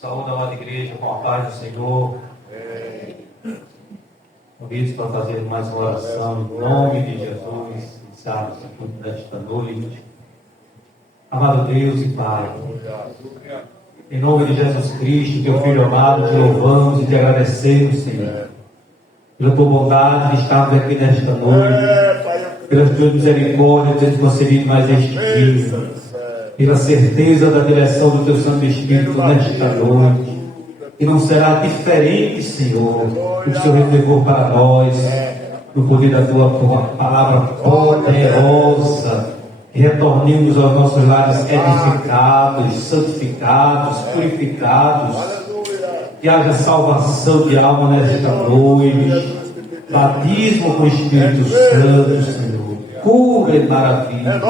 Saúde a amada igreja com a paz do Senhor. Convido para fazer mais uma oração em nome de Jesus, iniciarmos a culto desta noite. Amado Deus e Pai, em nome de Jesus Cristo, teu Filho amado, te louvamos e te agradecemos, Senhor, pela tua bondade de estarmos aqui nesta noite, pelas tuas misericórdias de ter concedido mais este dia, pela certeza da direção do teu Santo Espírito nesta noite, que não será diferente, Senhor, o que o Senhor reservou para nós, no poder da tua palavra poderosa, que retornemos aos nossos lares edificados, santificados, purificados, que haja salvação de alma nesta noite, batismo com o Espírito Santo, Senhor, cura e maravilha.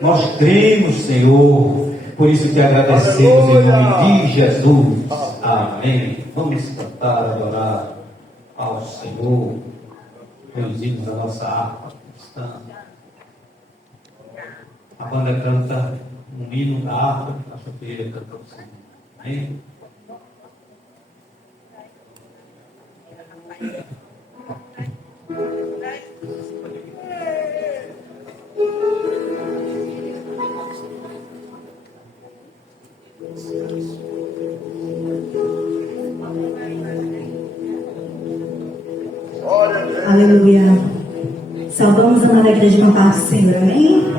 Nós cremos, Senhor, por isso te agradecemos em nome de Jesus. Amém. Vamos cantar, adorar ao Senhor, pelos hinos da nossa harpa cristã. A banda canta um hino da harpa, a chopeira canta o Senhor. Amém. Aleluia. Saudamos a amada igreja com a paz do Senhor, amém?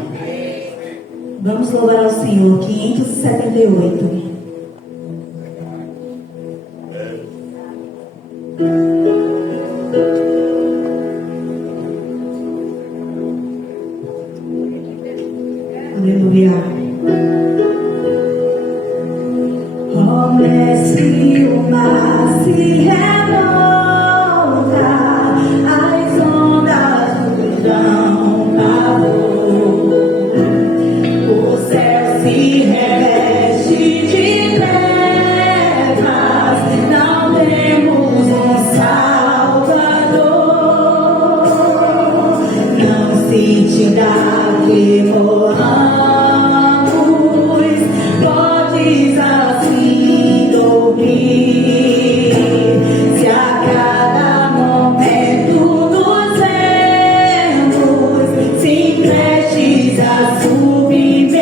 Vamos louvar ao Senhor. 578. Aleluia. Oh, mestre, o mar se revolta, as ondas nos dão pavor, o céu se reveste de trevas, não temos um Salvador, não se te dá que morramos, podes assim dormir. Se a cada momento nos vemos, se prestes a submergir,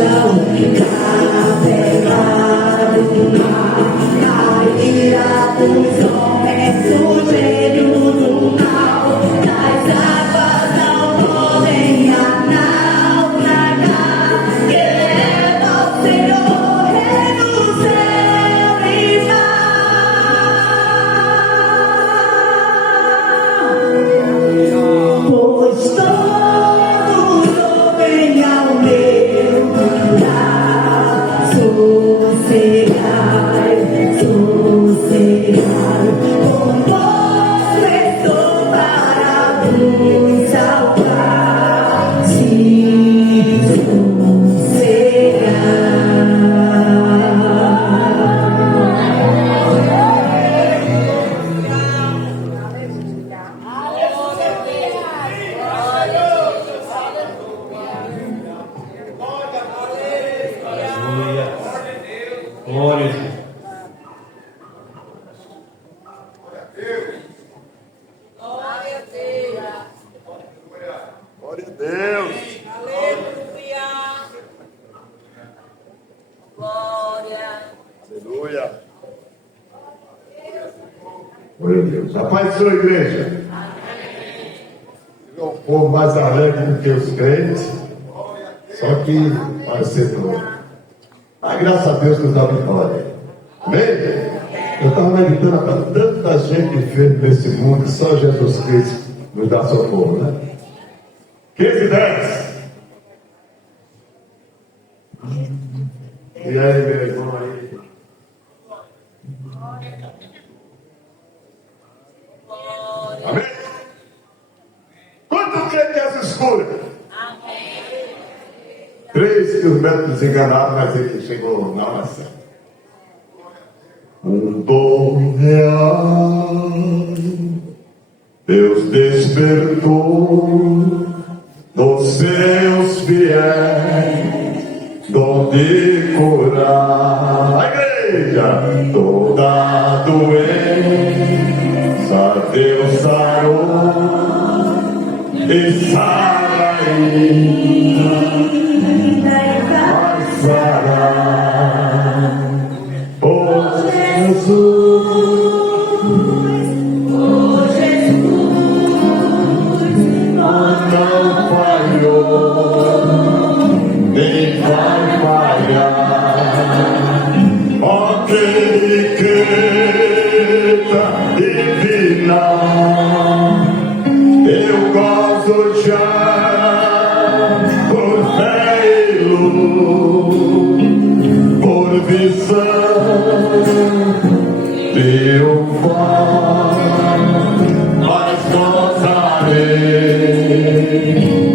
chão, capelado do mar, cairá dos homens o joelho do mal, das águas não podem naufragar, que leva o Senhor rei do céu e mar. Pois todos ouvem ao meu falar, sossegai, sossegai, convosco estou para vos salvar, sim, sossegai. Aleluia. Glória a Deus. Glória a Deus. Aleluia. Glória. Aleluia. Glória a Deus. A paz do Senhor, igreja. É um povo mais alegre do que os crentes, só que vai ser pronto. Mas graças a Deus que nos dá vitória. Amém? Eu estava meditando para tanta gente enferma nesse mundo, que só Jesus Cristo nos dá socorro, né? 15:10. E aí, meu irmão aí? Amém? Quanto crê que as escuras? Amém. 3 quilômetros enganados, mas ele chegou na hora certa. Um dom real, Deus despertou nos seus fiéis, dom de curar a igreja, toda doença Deus sarou e sara ainda vai sarar. Oh Jesus, não falhou, nem vai falhar. Ó, quem creta divina, eu gosto já por fé e luz, por visão triunfar, mas gozarei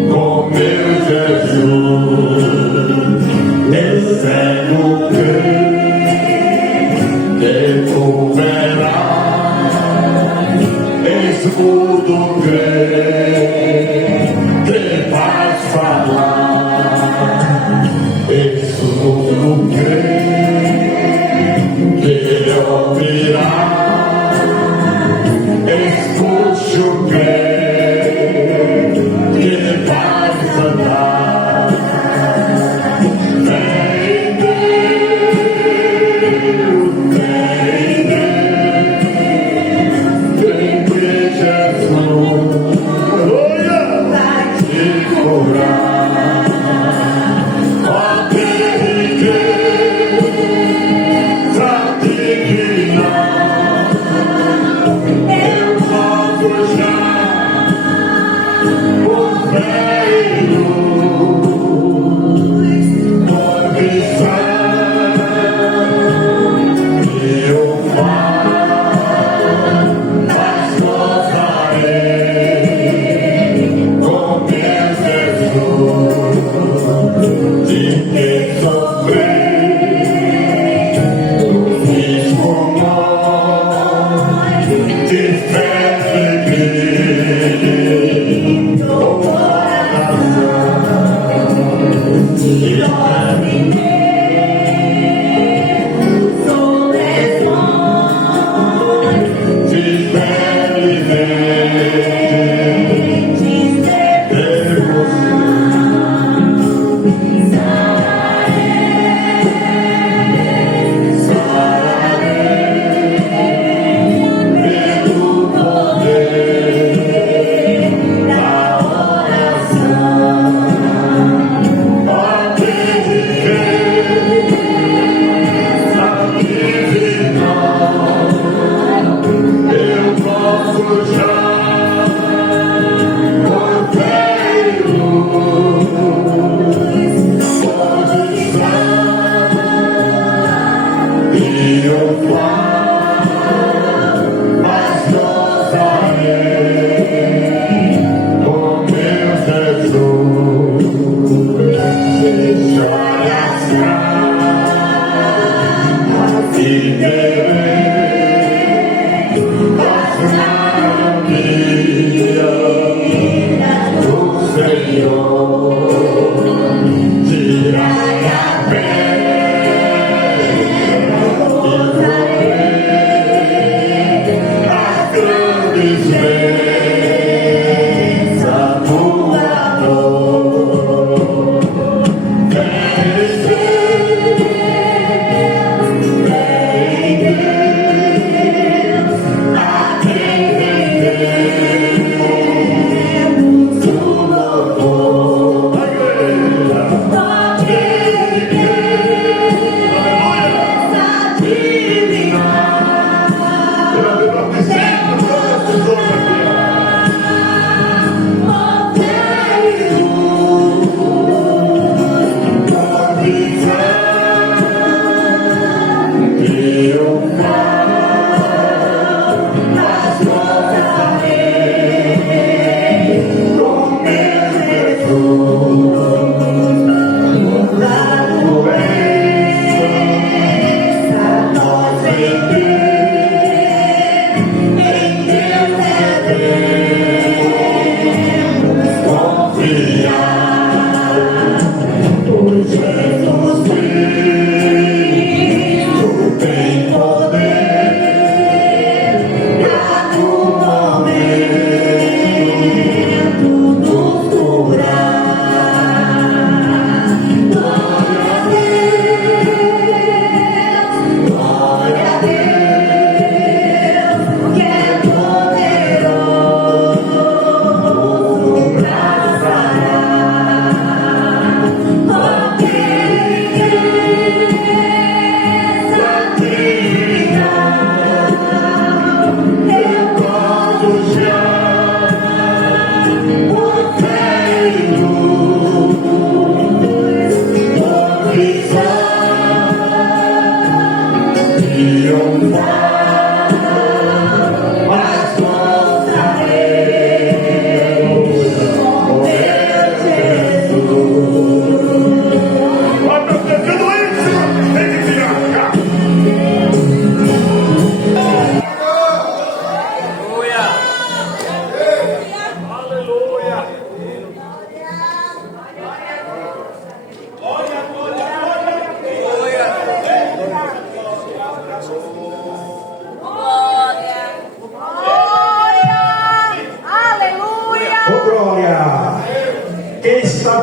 com meu Jesus. Esse é o que tu verás, escudo que vais falar, escudo que ouvirá, escute o que vais andar. Vem Deus, vem Jesus, aleluia, te curar. Ó,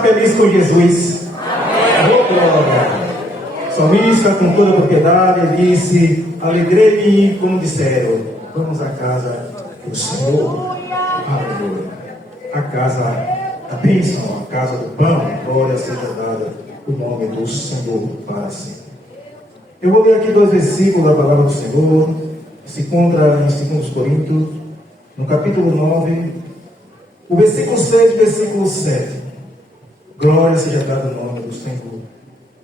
Feliz com Jesus. Oh, glória. Salmista, com toda a propriedade, disse: alegrei-me, como disseram, vamos à casa do Senhor. Aleluia. A casa da bênção, a casa do pão, glória seja dada o nome do Senhor para sempre. Eu vou ler aqui 2 versículos da palavra do Senhor, que se encontra em 2 Coríntios, no capítulo 9, o versículo 6 e o versículo 7. Glória seja dada o nome do Senhor.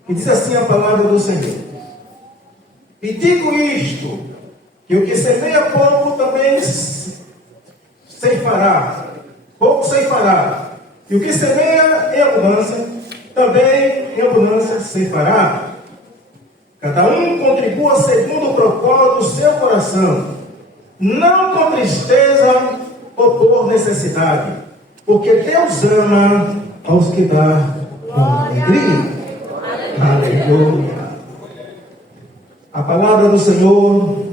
E diz assim a palavra do Senhor: e digo isto, que o que semeia pouco também ceifará, pouco ceifará, e o que semeia em abundância, também em abundância ceifará. Cada um contribua segundo o propósito do seu coração, não com tristeza ou por necessidade, porque Deus ama aos que dá com alegria. Aleluia. A palavra do Senhor,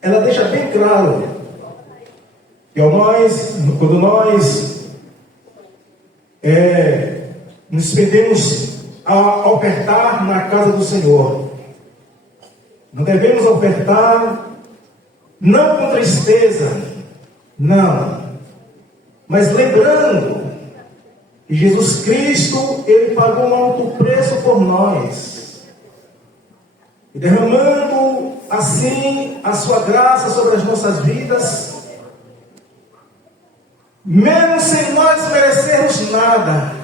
ela deixa bem claro que quando nós nos pedimos a ofertar na casa do Senhor, não devemos ofertar não com tristeza, não, mas lembrando que Jesus Cristo, Ele pagou um alto preço por nós, e derramando assim a sua graça sobre as nossas vidas, mesmo sem nós merecermos nada,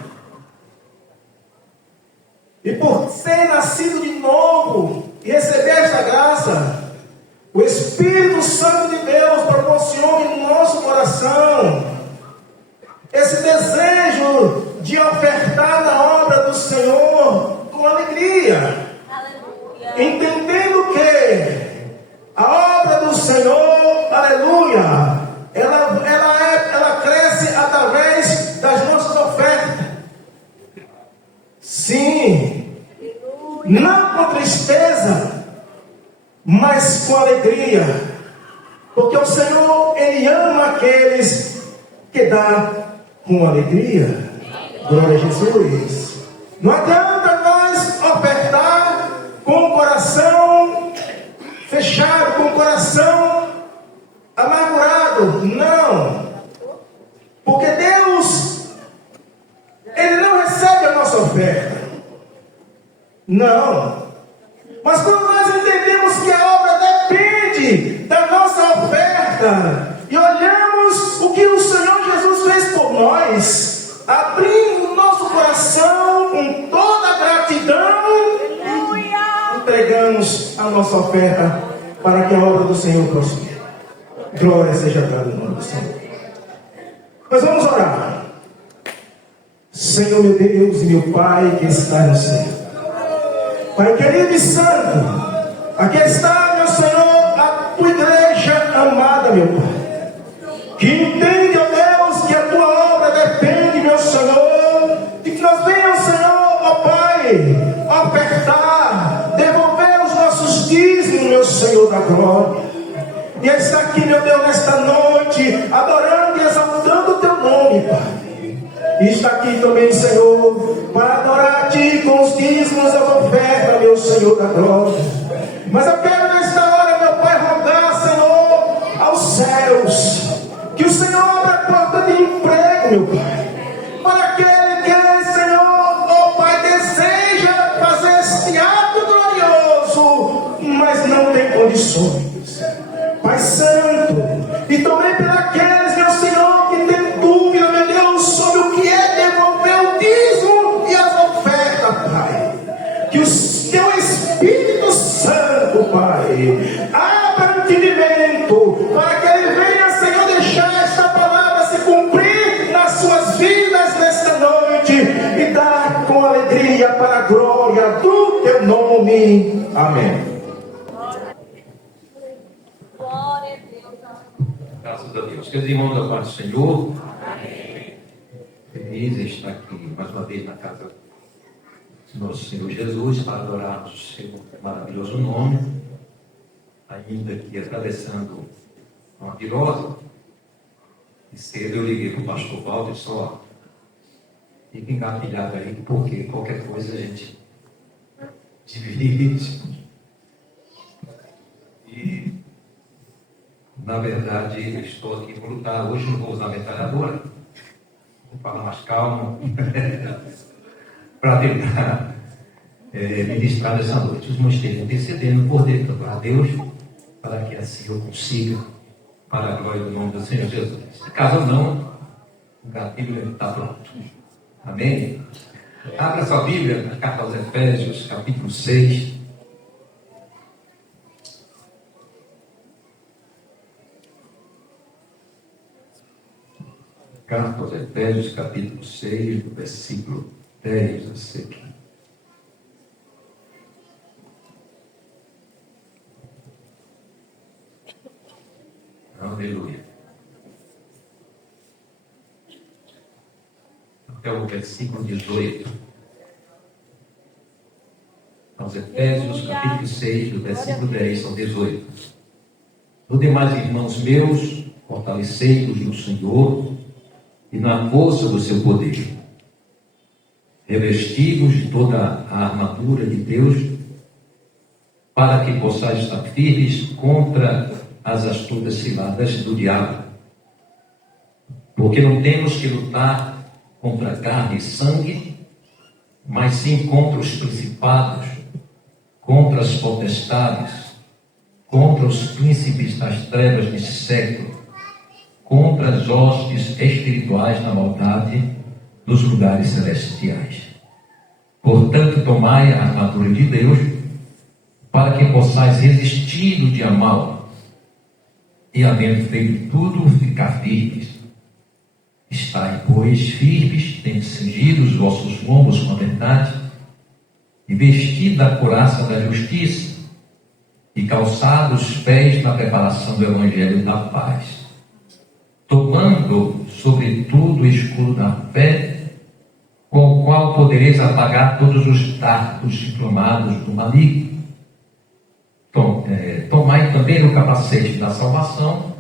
e por ser nascido de novo e receber esta graça, não com tristeza, mas com alegria, porque o Senhor, Ele ama aqueles que dá com alegria. Glória a Jesus. Não adianta nós ofertar com o coração fechado, com o coração amargurado. Não. Porque Deus, Ele não recebe a nossa oferta. Não. Mas quando nós entendemos que a obra depende da nossa oferta e olhamos o que o Senhor Jesus fez por nós, abrindo o nosso coração com toda a gratidão, entregamos a nossa oferta para que a obra do Senhor prospere. Glória seja dada no nome do Senhor. Nós vamos orar. Senhor meu Deus e meu Pai que está no céu, Pai querido e santo, aqui está, meu Senhor, a tua igreja amada, meu Pai, que entende, ó Deus, que a tua obra depende, meu Senhor, de que nós venhamos, Senhor, ó Pai, ofertar, devolver os nossos dízimos, meu Senhor da glória. E está aqui, meu Deus, nesta noite, adorando e exaltando o teu nome, Pai. E está aqui também, Senhor, para adorar a Ti com os dízimos das ofertas, meu Senhor da glória. Mas eu quero nesta hora, meu Pai, rogar, Senhor, aos céus, que o Senhor abra a porta de emprego, meu Pai, para aquele que, Senhor, ó Pai, deseja fazer este ato glorioso, mas não tem condições. Pai Santo, e também por aqueles, meu Senhor, que tem dúvida, meu Deus, sobre o que é devolver o dízimo e as ofertas, Pai. Que o Teu Espírito Santo, Pai, abra o entendimento, para que Ele venha, Senhor, deixar esta palavra se cumprir nas suas vidas nesta noite e dar com alegria para a glória do Teu nome. Amém. Graças a Deus. Queridos irmãos da paz do Senhor, feliz em estar aqui mais uma vez na casa do nosso Senhor Jesus para adorarmos o seu maravilhoso nome, ainda que atravessando uma virosa. E cedo eu liguei para o pastor Valdo e só fica engatilhado aí, porque qualquer coisa a gente divide. E na verdade, eu estou aqui para lutar. Hoje não vou usar metralhadora, vou falar mais calmo, para tentar ministrar nessa noite. Os irmãos estejam intercedendo por dentro para Deus, para que assim eu consiga, para a glória do nome do Senhor Jesus. Se caso não, o gatilho está pronto. Amém? Abra sua Bíblia na carta aos Efésios, capítulo 6. Carta aos Efésios, capítulo 6, do versículo 10 a seguir. Aleluia. Até o versículo 18. Aos Efésios, capítulo 6, do versículo 10 ao 18. No demais, irmãos meus, fortalecei-vos no Senhor e na força do seu poder. Revesti-vos de toda a armadura de Deus, para que possais estar firmes contra as astutas ciladas do diabo. Porque não temos que lutar contra carne e sangue, mas sim contra os principados, contra as potestades, contra os príncipes das trevas desse século, contra as hostes espirituais da maldade nos lugares celestiais. Portanto, tomai a armadura de Deus, para que possais resistir no dia mau, e havendo feito tudo, ficar firmes. Estai, pois, firmes, tendo cingido os vossos lombos com a verdade, e vestido da couraça da justiça, e calçado os pés na preparação do evangelho da paz, tomando, sobretudo, o escudo da fé, com o qual podereis apagar todos os dardos inflamados do maligno. Tomai também o capacete da salvação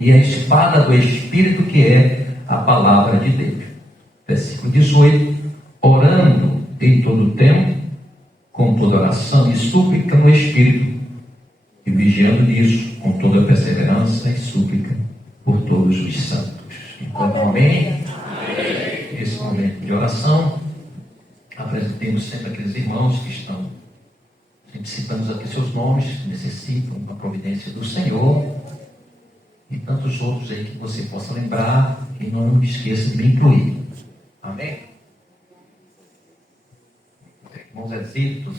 e a espada do Espírito, que é a palavra de Deus. Versículo 18. Orando em todo o tempo, com toda oração e súplica no Espírito, e vigiando nisso, com toda perseverança e súplica por todos os santos. Então, amém? Esse momento de oração, apresentemos sempre aqueles irmãos que estão, sempre citamos aqui seus nomes, que necessitam da providência do Senhor, e tantos outros aí que você possa lembrar, e não esqueça de me incluir. Amém? Irmãos Exílitos,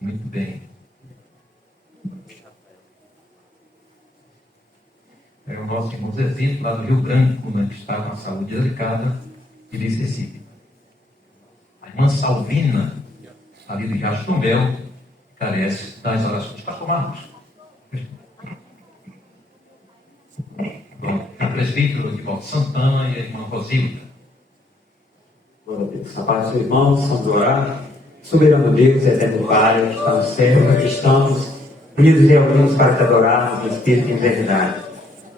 muito bem. É o nosso irmão Zezinho, lá do Rio Branco, né, que está com a saúde delicada e necessita. A irmã Salvina, ali do Riacho do Mel, carece das orações. Pastor Marcos. O presbítero de Volta Santana e a irmã Rosilda. Glória a Deus. A paz dos irmãos, vamos orar. Soberano Deus, eterno Pai, que está no céu, aqui estamos, unidos e reunidos para te adorarmos em espírito e em verdade.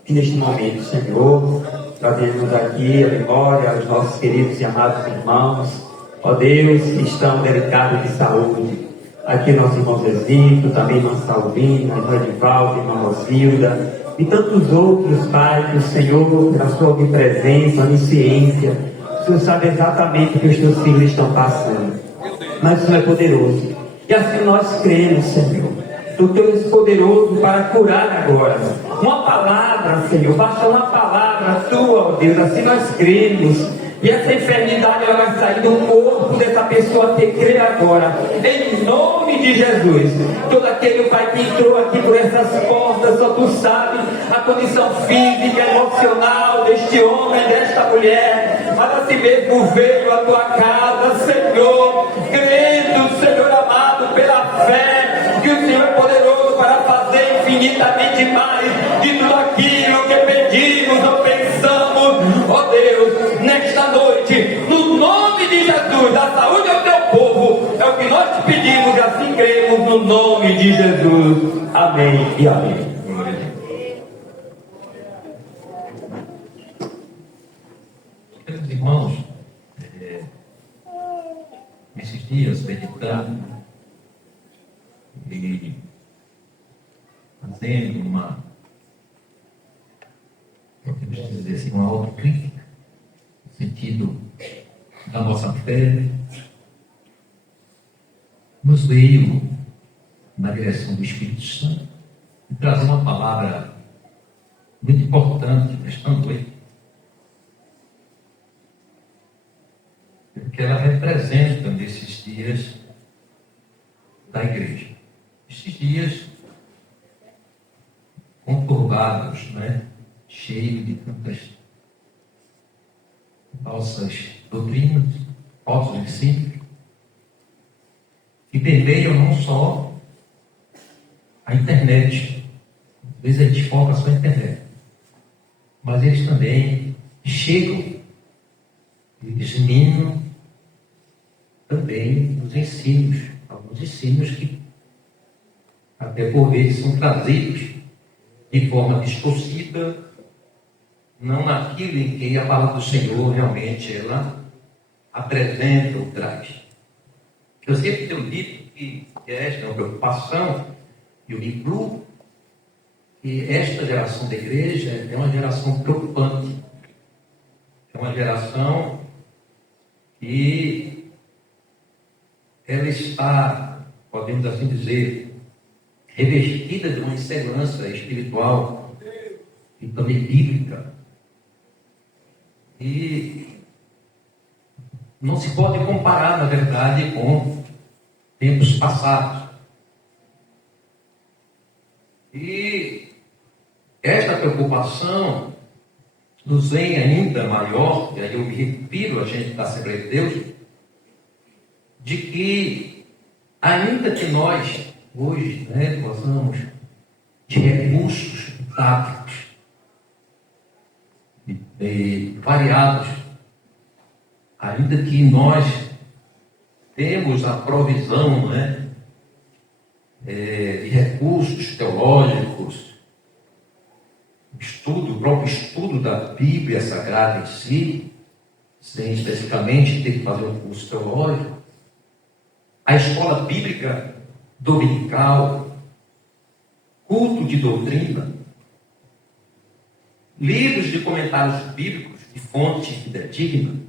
E neste momento, Senhor, trazemos aqui a memória aos nossos queridos e amados irmãos, ó Deus, que estão delicados de saúde. Aqui nosso irmão Zezinho, também irmã Salvina, irmã Edivaldo, irmã Rosilda, e tantos outros, Pai, que o Senhor, pela sua onipresença, onisciência, o Senhor sabe exatamente o que os teus filhos estão passando. Mas o Senhor é poderoso. E assim nós cremos, Senhor. Tu és poderoso para curar agora. Uma palavra, Senhor, basta uma palavra tua, ó Deus, assim nós cremos. E essa enfermidade ela vai sair do corpo dessa pessoa que crê agora. Em nome de Jesus. Todo aquele Pai que entrou aqui por essas portas, só tu sabe a condição física, emocional deste homem, desta mulher. Mas assim mesmo veio a tua casa, Senhor, crendo, Senhor amado, pela fé, que o Senhor é poderoso para fazer infinitamente mais de tudo aquilo que pedimos ou pensamos, ó Deus, nesta noite, no nome de Jesus, a saúde ao teu povo, é o que nós te pedimos e assim cremos no nome de Jesus. Amém e amém. Meus irmãos, esses dias meditando e fazendo podemos dizer assim, uma autocrítica, no sentido da nossa fé, nos veio na direção do Espírito Santo e trazer uma palavra muito importante nesta noite, porque ela representa nesses dias da igreja. Esses dias conturbados, né? Cheios de tantas falsas doutrinas, falsos ensinos, que permeiam não só a internet. Às vezes a gente foca só na internet, mas eles também chegam e disseminam também os ensinos, alguns ensinos que até por vezes são trazidos de forma distorcida, não naquilo em que a palavra do Senhor realmente ela apresenta ou traz. Eu sempre tenho dito que esta é uma preocupação, e eu me incluo, que esta geração da igreja é uma geração preocupante. É uma geração que ela está, podemos assim dizer, revestida de uma insegurança espiritual e também bíblica. E não se pode comparar, na verdade, com tempos passados. E esta preocupação nos vem ainda maior, e aí eu me refiro a gente da Assembleia de Deus, de que ainda que nós hoje gozamos de recursos táticos variados ainda que nós temos a provisão, né, de recursos teológicos, o próprio estudo da Bíblia Sagrada em si, sem especificamente ter que fazer um curso teológico, a escola bíblica dominical, culto de doutrina, livros de comentários bíblicos de fonte fidedigna,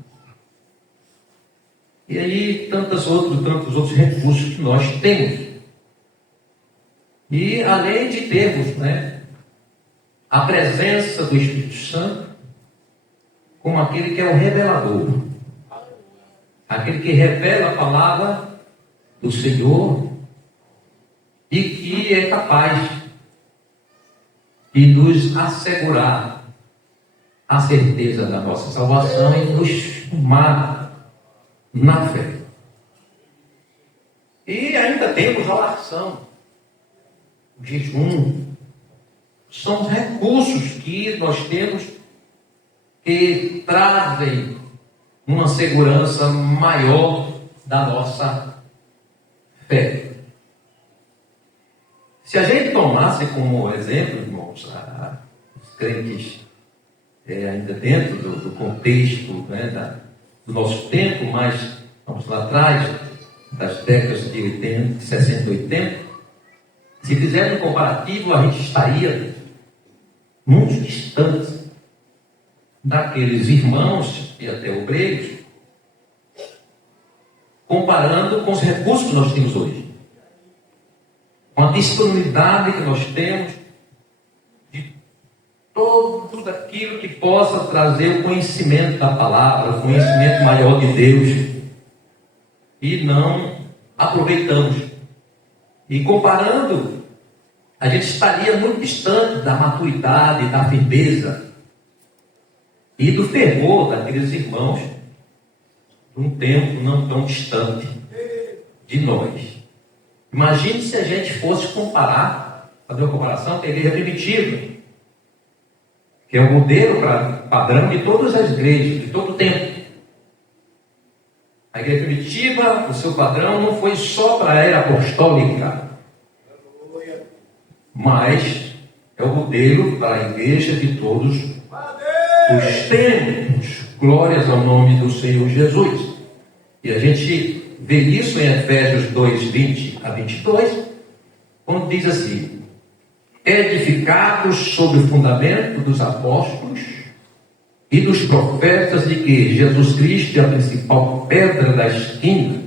e aí tantos outros recursos que nós temos. E além de termos, né, a presença do Espírito Santo como aquele que é o revelador, aquele que revela a palavra do Senhor e que é capaz de nos assegurar a certeza da nossa salvação e nos formar na fé. E ainda temos a oração, o jejum. São recursos que nós temos que trazem uma segurança maior da nossa fé. Se a gente tomasse como exemplo, irmãos, os crentes ainda dentro do contexto, né, do nosso tempo, mas vamos lá atrás, das décadas de 80, 60, 80, se fizermos um comparativo, a gente estaria muito distante daqueles irmãos e até obreiros, comparando com os recursos que nós temos hoje, com a disponibilidade que nós temos de tudo aquilo que possa trazer o conhecimento da palavra, o conhecimento maior de Deus, e não aproveitamos. E comparando, a gente estaria muito distante da maturidade, da firmeza e do fervor daqueles irmãos de um tempo não tão distante de nós. Imagine se a gente fosse comparar, fazer uma comparação com a igreja primitiva, que é o modelo padrão de todas as igrejas, de todo o tempo. A igreja primitiva, o seu padrão não foi só para a era apostólica, mas é o modelo para a igreja de todos os tempos. Glórias ao nome do Senhor Jesus. E a gente vê isso em Efésios 2, 20 a 22, onde diz assim: edificados sobre o fundamento dos apóstolos e dos profetas, de que Jesus Cristo é a principal pedra da esquina,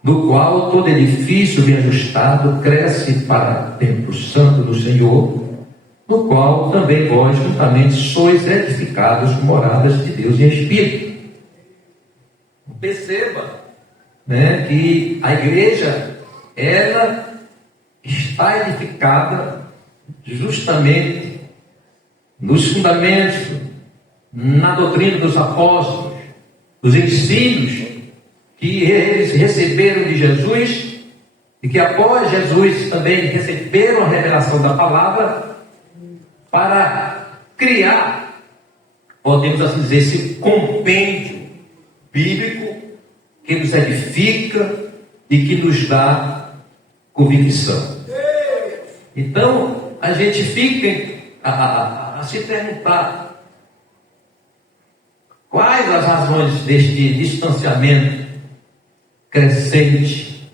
no qual todo edifício bem ajustado cresce para o templo santo do Senhor, no qual também vós juntamente sois edificados moradas de Deus em Espírito. Perceba, né, que a igreja, ela está edificada justamente nos fundamentos, na doutrina dos apóstolos, os ensinos que eles receberam de Jesus, e que após Jesus também receberam a revelação da palavra, para criar, podemos assim dizer, esse compêndio bíblico que nos edifica e que nos dá convicção. Então, a gente fica a se perguntar quais as razões deste distanciamento crescente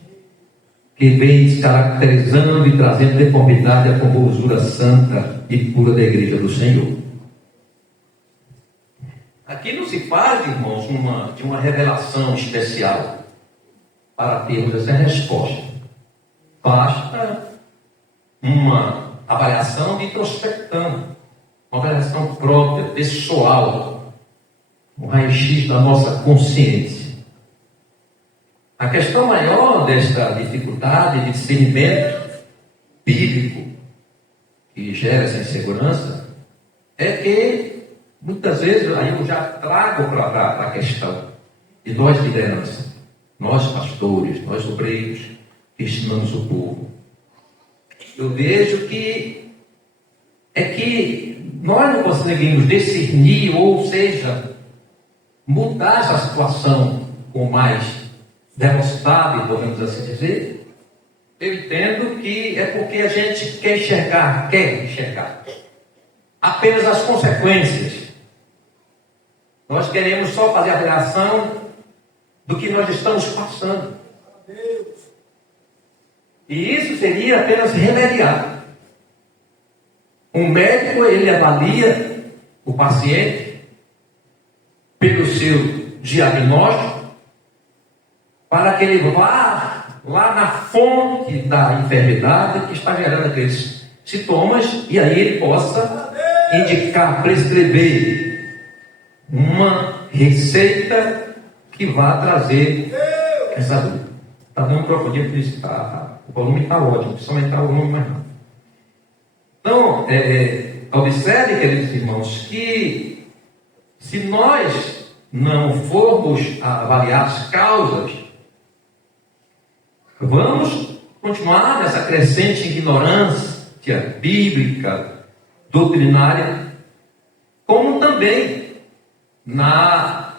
que vem se caracterizando e trazendo deformidade à compostura santa e pura da igreja do Senhor. Aqui não se fala, irmãos, de uma revelação especial para termos essa resposta. Basta uma avaliação de introspecção, uma avaliação própria, pessoal, um raio-x da nossa consciência. A questão maior desta dificuldade de discernimento bíblico que gera essa insegurança é que muitas vezes, aí eu já trago para a questão de nós liderança, nós pastores, nós obreiros que ensinamos o povo. Eu vejo que nós não conseguimos discernir, ou seja, mudar essa situação com mais velocidade, podemos assim dizer, eu entendo que é porque a gente quer enxergar apenas as consequências. Nós queremos só fazer a relação do que nós estamos passando. E isso seria apenas remediar. Um médico, ele avalia o paciente pelo seu diagnóstico para que ele vá lá na fonte da enfermidade que está gerando aqueles sintomas e aí ele possa indicar, prescrever uma receita que vá trazer essa dor. Está dando um trocadilho por isso, o volume está ótimo, precisa aumentar o volume mais rápido. Então, observe, queridos irmãos, que se nós não formos avaliar as causas, vamos continuar nessa crescente ignorância bíblica, doutrinária, como também na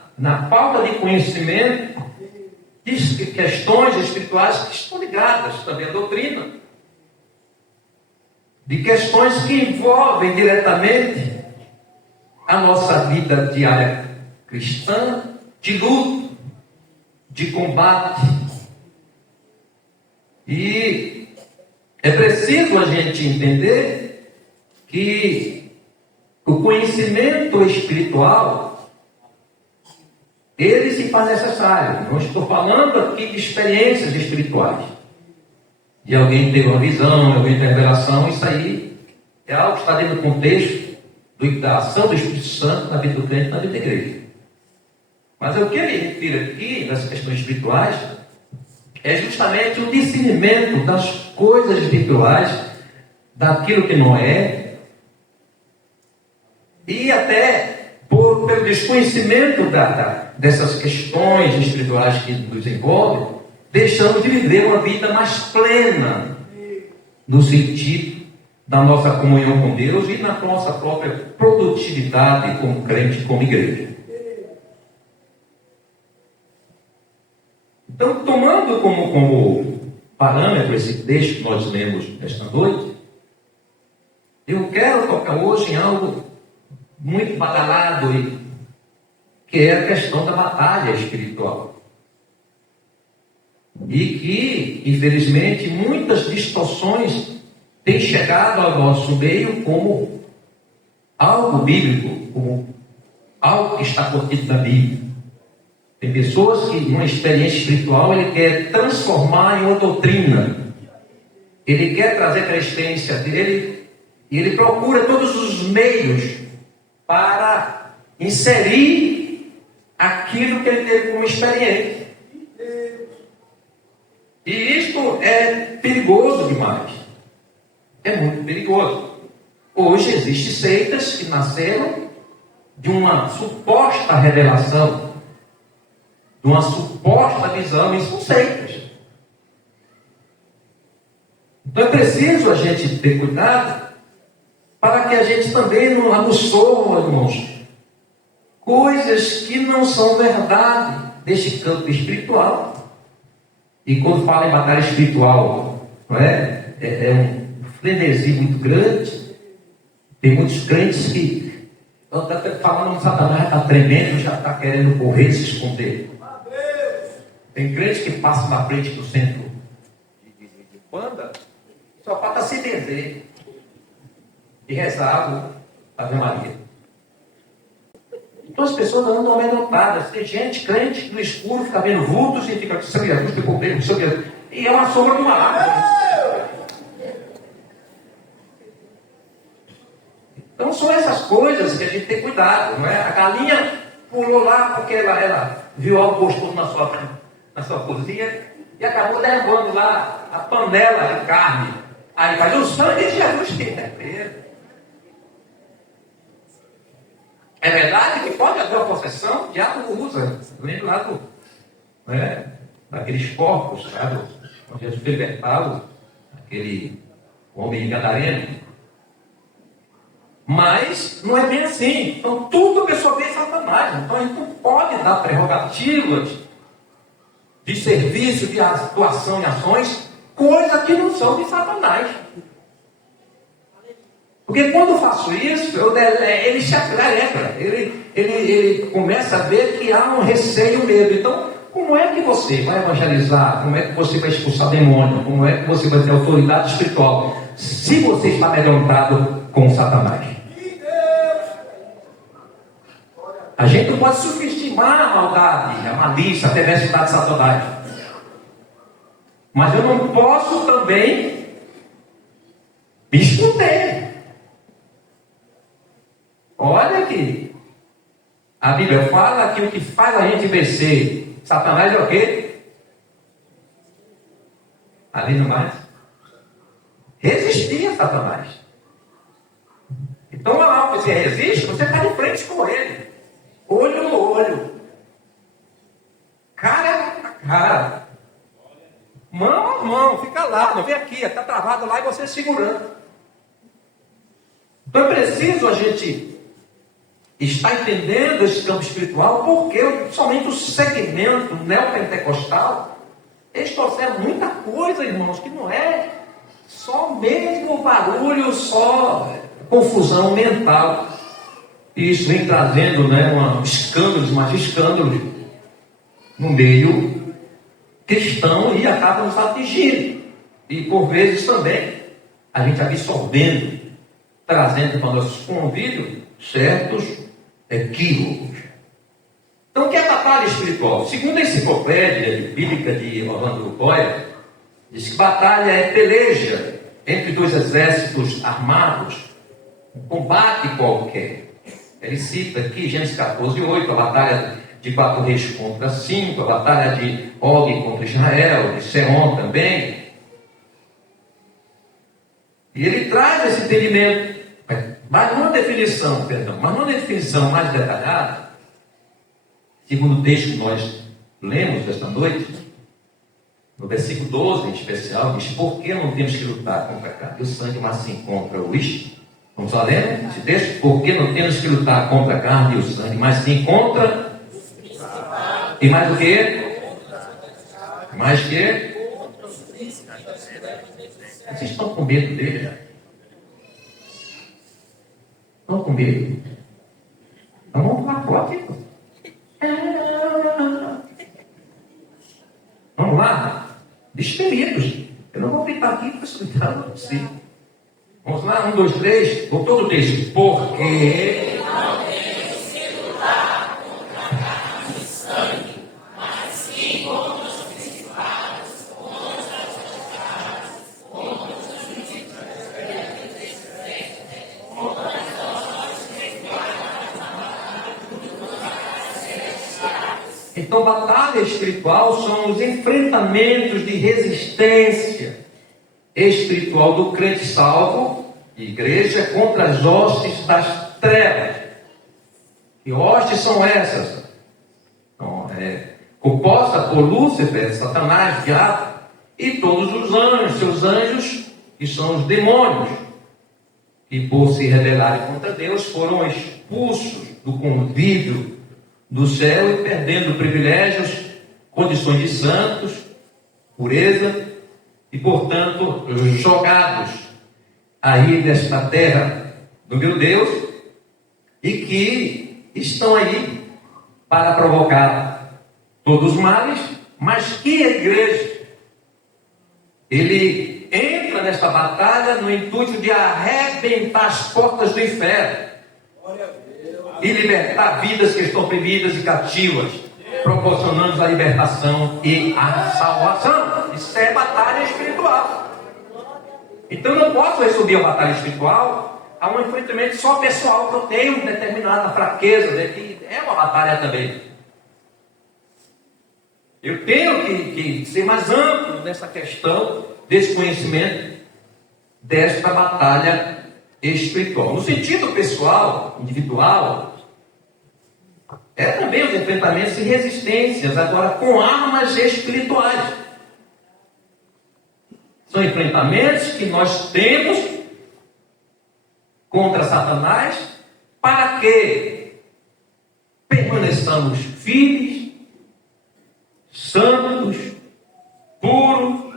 falta de conhecimento de questões espirituais que estão ligadas também à doutrina, de questões que envolvem diretamente a nossa vida diária cristã, de luta, de combate. E é preciso a gente entender que o conhecimento espiritual, ele se faz necessário. Não estou falando aqui de experiências espirituais. De alguém ter uma visão, alguém ter revelação, isso aí é algo que está dentro do contexto da ação do Espírito Santo na vida do crente, na vida da igreja. Mas o que eu me refiro aqui, nessas questões espirituais, é justamente o discernimento das coisas espirituais, daquilo que não é, e até pelo desconhecimento dessas questões espirituais que nos envolvem, deixamos de viver uma vida mais plena, no sentido da nossa comunhão com Deus e na nossa própria produtividade como crente, como igreja. Então, tomando como parâmetro esse texto que nós lemos esta noite, eu quero tocar hoje em algo muito badalado, que é a questão da batalha espiritual. E que, infelizmente, muitas distorções têm chegado ao nosso meio como algo bíblico, como algo que está contido na Bíblia. Tem pessoas que, numa experiência espiritual, ele quer transformar em uma doutrina. Ele quer trazer para a experiência dele e ele procura todos os meios para inserir aquilo que ele teve como experiência. E isto é perigoso demais. É muito perigoso. Hoje existem seitas que nasceram de uma suposta revelação, de uma suposta visão, e são seitas. Então é preciso a gente ter cuidado para que a gente também não absorva, irmãos, coisas que não são verdade deste campo espiritual. E quando fala em batalha espiritual, não é? É um frenesi muito grande. Tem muitos crentes que falando de Satanás, está tremendo, já está querendo correr, se esconder. Tem crentes que passam na frente do centro de banda, só falta se benzer e rezar a Ave Maria. Então as pessoas andam amedrontadas. Tem gente crente no escuro, fica vendo vultos e fica sangue a luz, e é uma sombra de uma árvore. Então são essas coisas que a gente tem cuidado, não é? A galinha pulou lá porque ela viu algo gostoso na sua cozinha e acabou derrubando lá a panela de carne. Aí faz o sangue de Jesus que é. É verdade que pode haver uma possessão, o diabo usa. Eu lembro lá daqueles corpos, sabe? Onde Jesus foi libertado, aquele homem gadareno. Mas não é bem assim. Então tudo a pessoa vê Satanás. Então a gente não pode dar prerrogativas de serviço, de atuação em ações, coisas que não são de Satanás. Porque quando eu faço isso, ele se alegra, ele começa a ver que há um receio, um medo. Então, como é que você vai evangelizar? Como é que você vai expulsar demônio? Como é que você vai ter autoridade espiritual se você está amedrontado com Satanás? A gente não pode subestimar a maldade, a malícia, a perversidade de Satanás. Mas eu não posso também me esconder. Olha aqui. A Bíblia fala que o que faz a gente vencer Satanás é o quê? Ali no mais. Resistir a Satanás. Então, lá que você resiste, você está de frente com ele. Olho no olho. Cara a cara. Mão a mão. Fica lá. Não vem aqui. Está travado lá e você segurando. Então é preciso a gente estar entendendo esse campo espiritual, porque somente o segmento neopentecostal, eles trouxeram muita coisa, irmãos, que não é só mesmo barulho, só confusão mental. E isso vem trazendo, escândalos, mais escândalos no meio cristão e acaba nos atingindo. E por vezes também a gente absorvendo, trazendo para nossos convívios certos equívocos. Então, o que é batalha espiritual? Segundo a enciclopédia bíblica de Orlando Boyer, diz que batalha é peleja entre dois exércitos armados, um combate qualquer. Ele cita aqui Gênesis 14:8, a batalha de 4 reis contra 5, a batalha de Og contra Israel, de Seom também. E ele traz esse entendimento, mas numa definição mais detalhada, segundo o texto que nós lemos esta noite, no versículo 12 em especial, diz: porque não temos que lutar contra a carne e o sangue, mas sim contra os... Vamos lá ler esse texto? Porque não temos que lutar contra a carne e o sangue, mas sim contra... E mais o quê? Mais o quê? Vocês estão com medo dele, já? Estão com medo? Então vamos lá, coloque. Vamos lá. Despedidos. Eu não vou gritar aqui para explicar para você. Vamos lá, 1, 2, 3. Com todo o texto. Porque não temos que lutar contra a carne e sangue, mas sim contra os principados, contra as potestades, contra os príncipes, contra as nossas espirituais. Então, batalha espiritual são os enfrentamentos de resistência espiritual do crente salvo, igreja, contra as hostes das trevas. Que hostes são essas? Então, composta por Lúcifer, Satanás, Diabo e todos os anjos, seus anjos, que são os demônios, que por se rebelarem contra Deus foram expulsos do convívio do céu e perdendo privilégios, condições de santos, pureza, e portanto jogados aí nesta terra do meu Deus, e que estão aí para provocar todos os males, mas que a igreja, ele entra nesta batalha no intuito de arrebentar as portas do inferno e libertar vidas que estão oprimidas e cativas, proporcionando a libertação e a salvação. Isso é batalha espiritual. Então eu não posso resumir a batalha espiritual a um enfrentamento só pessoal, que eu tenho determinada fraqueza, que é uma batalha também. Eu tenho que ser mais amplo nessa questão desse conhecimento, desta batalha espiritual. No sentido pessoal, individual, é também os enfrentamentos e resistências, agora com armas espirituais. São enfrentamentos que nós temos contra Satanás, para que permaneçamos firmes, santos, puros,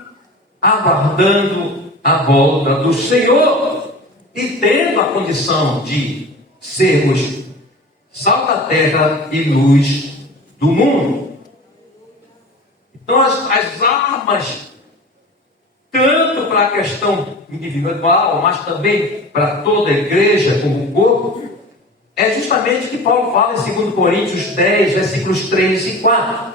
aguardando a volta do Senhor e tendo a condição de sermos sal da terra e luz do mundo. Então as armas, tanto para a questão individual, mas também para toda a igreja como corpo, é justamente o que Paulo fala em 2 Coríntios 10, versículos 3 e 4.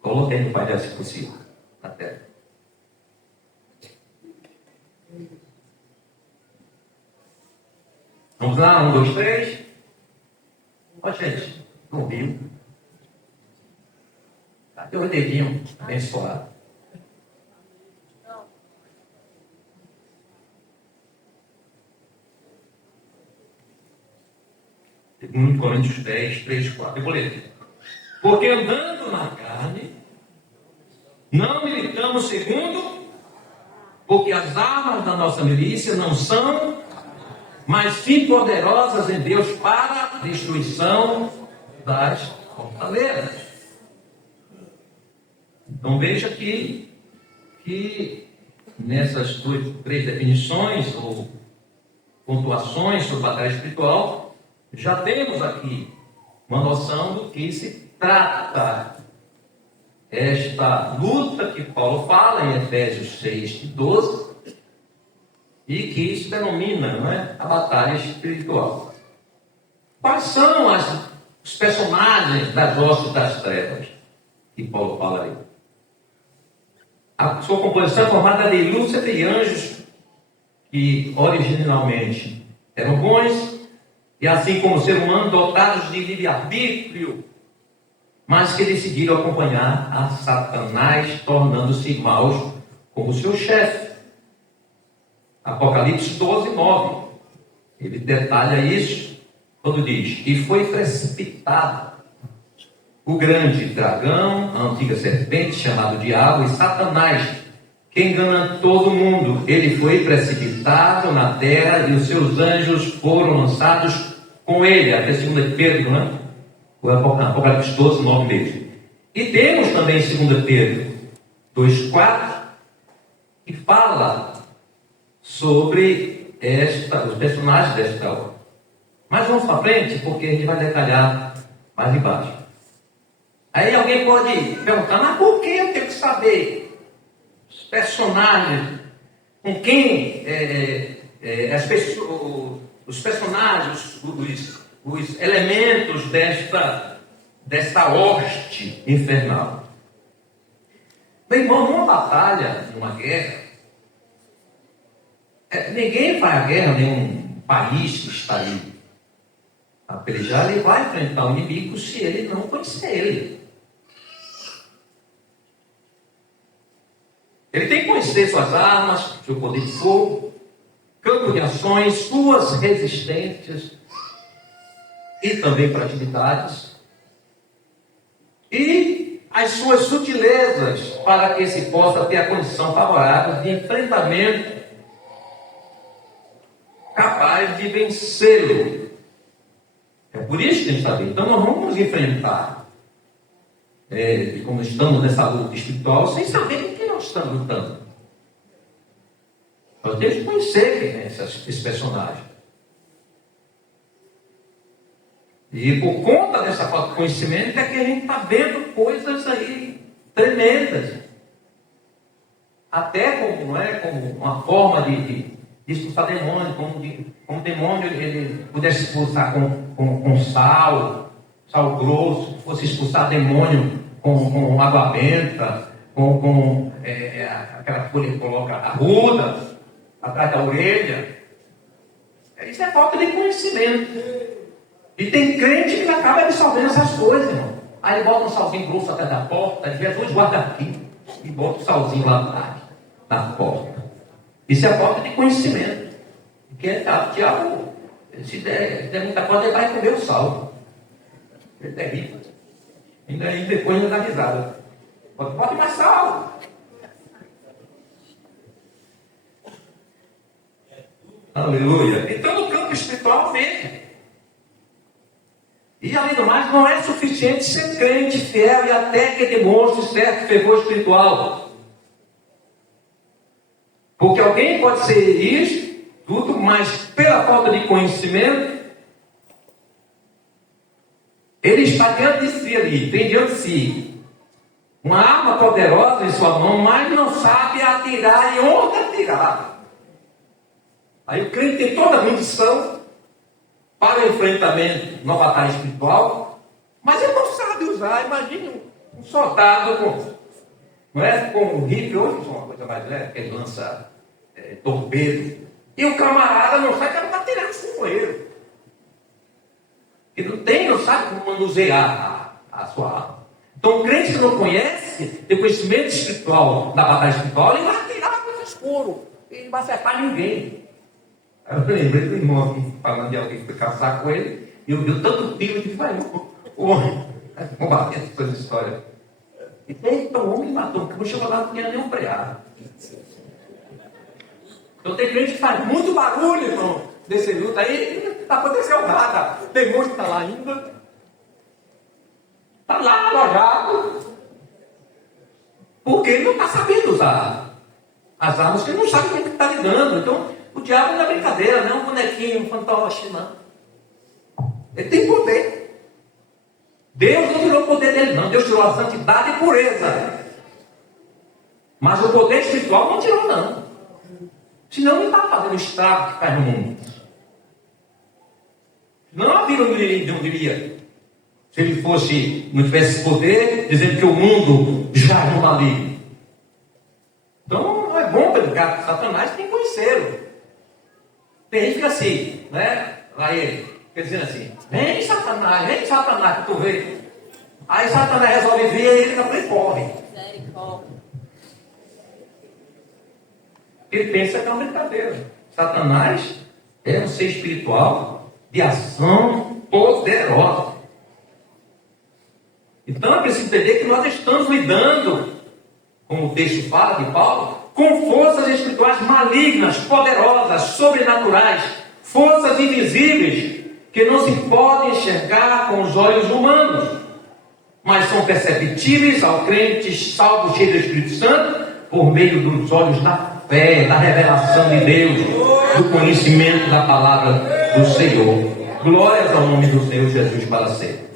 Coloquei no painel, se possível, na tela. Vamos lá, 1, 2, 3. Ó, gente, não viu? Cadê o dedinho abençoado? 2 Coríntios 10, 3, 4. Eu vou ler. Porque andando na carne, não militamos segundo, porque as armas da nossa milícia não são, mas sim poderosas em Deus para a destruição das fortalezas. Então veja que nessas três definições ou pontuações sobre batalha espiritual, já temos aqui uma noção do que se trata esta luta que Paulo fala em Efésios 6 e 12 e que se denomina, não é, a batalha espiritual. Quais são os personagens das hostes das trevas que Paulo fala aí? A sua composição é formada de Lúcifer e anjos que originalmente eram bons, e assim como o ser humano, dotados de livre-arbítrio, mas que decidiram acompanhar a Satanás, tornando-se maus como seu chefe. Apocalipse 12, 9. Ele detalha isso quando diz: e foi precipitado o grande dragão, a antiga serpente, chamado Diabo e Satanás, que engana todo mundo. Ele foi precipitado na terra e os seus anjos foram lançados com ele. Até 2 Pedro, né? O Apocalipse 12, 9 mesmo. E temos também 2 Pedro 2, 4, que fala sobre os personagens desta obra. Mas vamos para frente, porque a gente vai detalhar mais embaixo. Aí alguém pode perguntar: mas por que eu tenho que saber os personagens, com quem os personagens, os elementos desta hoste infernal? Meu irmão, numa batalha, numa guerra, ninguém vai à guerra, nenhum país que está aí a pelejar, ele vai enfrentar o inimigo se ele não conhecer ele. Ele tem que conhecer suas armas, seu poder de fogo, campo de ações, suas resistências e também fragilidades, e as suas sutilezas, para que se possa ter a condição favorável de enfrentamento capaz de vencê-lo. É por isso que a gente está vendo. Então nós vamos enfrentar, como estamos nessa luta espiritual, sem saber com quem nós estamos lutando. Nós temos que conhecer quem é esse personagem. E por conta dessa falta de conhecimento é que a gente está vendo coisas aí tremendas. Até como uma forma de expulsar demônio, como demônio ele pudesse expulsar com sal grosso, fosse expulsar demônio com água benta, com aquela folha que coloca arruda atrás da orelha. Isso é falta de conhecimento. E tem crente que acaba absorvendo essas coisas, irmão. Aí bota um salzinho grosso atrás da porta, Jesus guarda aqui, e bota o salzinho lá atrás, na porta. Isso é falta de conhecimento. Porque o diabo, se der muita coisa, ele vai comer o sal. Ele é terrível. Ainda aí depois não dá risada. Bota mais sal. Aleluia. Então, no campo espiritual mesmo. E além do mais, não é suficiente ser crente, fiel e até que demonstre certo fervor espiritual. Porque alguém pode ser isso, tudo, mas pela falta de conhecimento, ele está diante de si ali, tem diante de si uma arma poderosa em sua mão, mas não sabe atirar e onde atirar. Aí o crente tem toda a condição para o enfrentamento na batalha espiritual, mas ele não sabe usar. Imagine um soldado com um rifle, hoje é uma coisa mais leve, que ele lança torpedo, e o camarada não sabe que ele vai atirar assim com ele. Ele não sabe como manusear a sua arma. Então o crente que não conhece, tem conhecimento espiritual da batalha espiritual, ele vai atirar com o escuro, ele não vai acertar ninguém. Eu lembrei do irmão aqui, falando de alguém que foi caçar com ele, e eu vi tanto tiro que vai, o homem, combatendo essas histórias. E eita, o homem matou, porque não chegou lá, não tinha nenhum preado. Então tem crente que faz muito barulho, irmão, desse luta aí, não aconteceu nada. Tem muito que está lá ainda. Está lá alojado. Porque ele não está sabendo usar as armas, que ele não sabe com o que está lidando. Então, o diabo não é brincadeira, não é um bonequinho, um fantoche, não. Ele tem poder. Deus não tirou o poder dele, não. Deus tirou a santidade e pureza. Mas o poder espiritual não tirou, não. Senão não está fazendo o estrago que faz no mundo. Não a Bíblia não diria. Se ele não tivesse poder, dizendo que o mundo já é no maligno. Então não é bom para educar. Satanás tem que conhecê-lo. Tem gente que fica assim, né? Lá ele fica dizendo assim: vem Satanás, que tu vê. Aí Satanás resolve vir e ele também corre. Ele pensa que é uma brincadeira. Satanás é um ser espiritual de ação poderosa. Então é preciso entender que nós estamos lidando, como o texto fala de Paulo, com forças espirituais malignas, poderosas, sobrenaturais, forças invisíveis, que não se podem enxergar com os olhos humanos, mas são perceptíveis ao crente salvo, cheio do Espírito Santo, por meio dos olhos da fé, da revelação de Deus, do conhecimento da palavra do Senhor. Glórias ao nome do Senhor Jesus para sempre.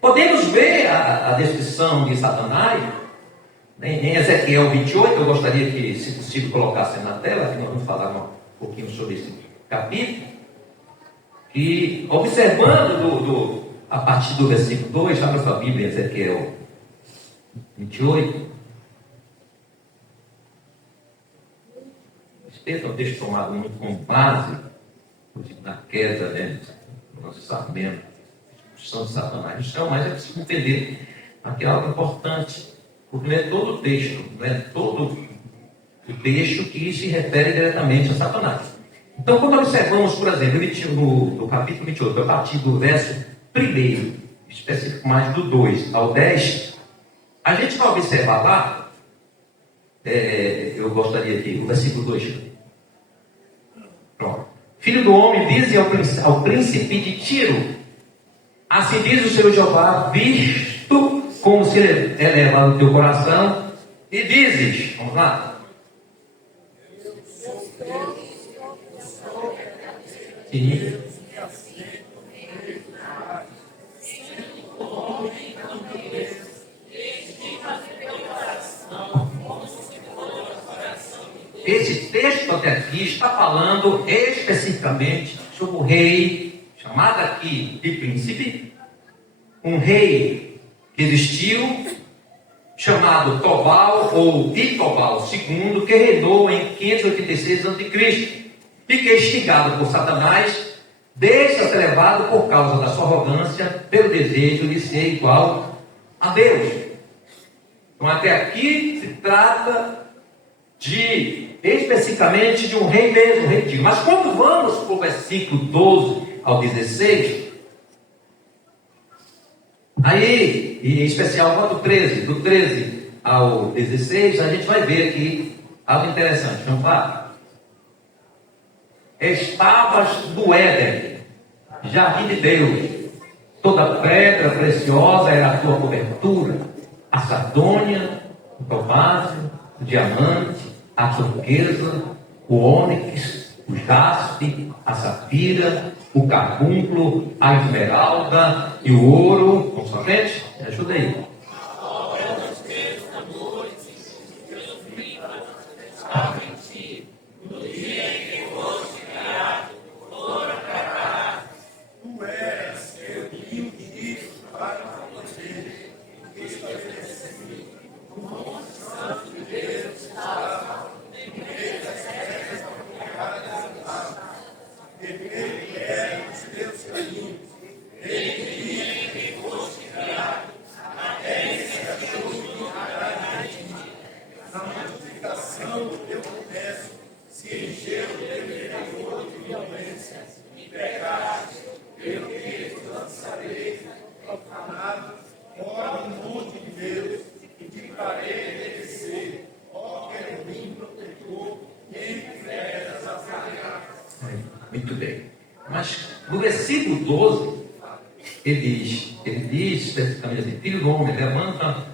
Podemos ver a descrição de Satanás em Ezequiel 28, eu gostaria que, se possível, colocasse na tela, que nós vamos falar um pouquinho sobre esse capítulo, que, observando a partir do versículo 2, abra sua Bíblia, Ezequiel 28, esse é um texto tomado muito com base na queda, né, do nosso sabendo, são de Satanás, mas é preciso entender aqui algo importante, porque não é todo o texto, não é todo o texto que se refere diretamente a Satanás. Então, quando observamos, por exemplo, no capítulo 28, a partir do verso 1, específico mais do 2 ao 10, a gente vai observar lá, eu gostaria de, o versículo 2, pronto. Filho do homem, dize ao príncipe de Tiro, assim diz o Senhor Jeová, visto como se eleva o teu coração, e dizes, vamos lá. Sim. Esse texto até aqui está falando especificamente sobre o rei, chamado aqui de príncipe, um rei que existiu, chamado Tobal ou Itobal II, que reinou em 586 a.C. e que, instigado por Satanás, deixa-se levado por causa da sua arrogância, pelo desejo de ser igual a Deus. Então até aqui se trata especificamente de um rei mesmo, rei antigo. Mas quando vamos para o versículo 12 ao 16, aí, em especial do 13 ao 16, a gente vai ver aqui algo interessante. Vamos lá? estavas do Éden, jardim de Deus. Toda pedra preciosa era a tua cobertura, a sardônia, o topázio, o diamante, a turquesa, o ônix, o jaspe, a safira, o carbúnculo, a esmeralda e o ouro. Vamos só, gente? Me ajuda aí. Muito bem. Mas no versículo 12, ele diz especificamente assim: filho do homem, levanta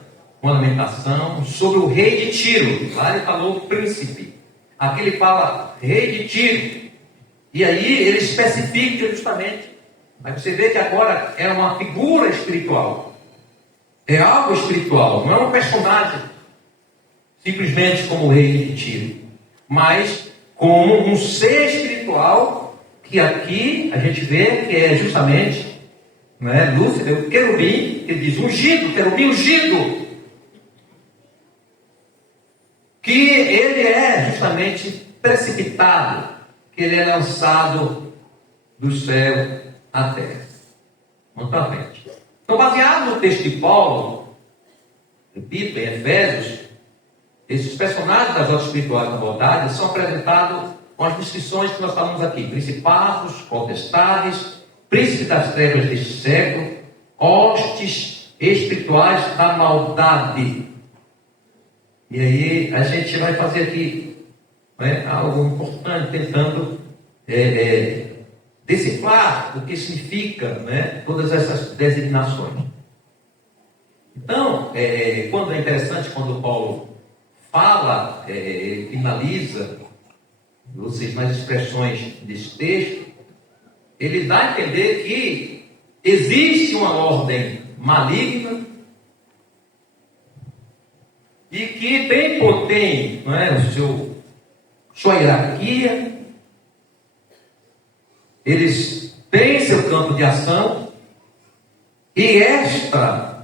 uma lamentação sobre o rei de Tiro. Lá ele falou príncipe. Aqui ele fala rei de Tiro. E aí ele especifica justamente. Mas você vê que agora é uma figura espiritual. É algo espiritual. Não é um personagem simplesmente como o rei de Tiro, mas como um ser espiritual, que aqui a gente vê que é justamente, Lúcifer, o querubim, ele diz ungido, querubim ungido, que ele é justamente precipitado, que ele é lançado do céu à terra. Vamos para frente. Então, baseado no texto de Paulo, repito, em Efésios, esses personagens das ordens espirituais da maldade são apresentados com as descrições que nós falamos aqui: principados, potestades, príncipes das trevas deste século, hostes espirituais da maldade. E aí a gente vai fazer aqui algo importante, tentando decifrar o que significa todas essas designações. Então, quando é interessante, quando Paulo fala, finaliza, ou seja, nas expressões desse texto, ele dá a entender que existe uma ordem maligna e que tem sua hierarquia, eles têm seu campo de ação, e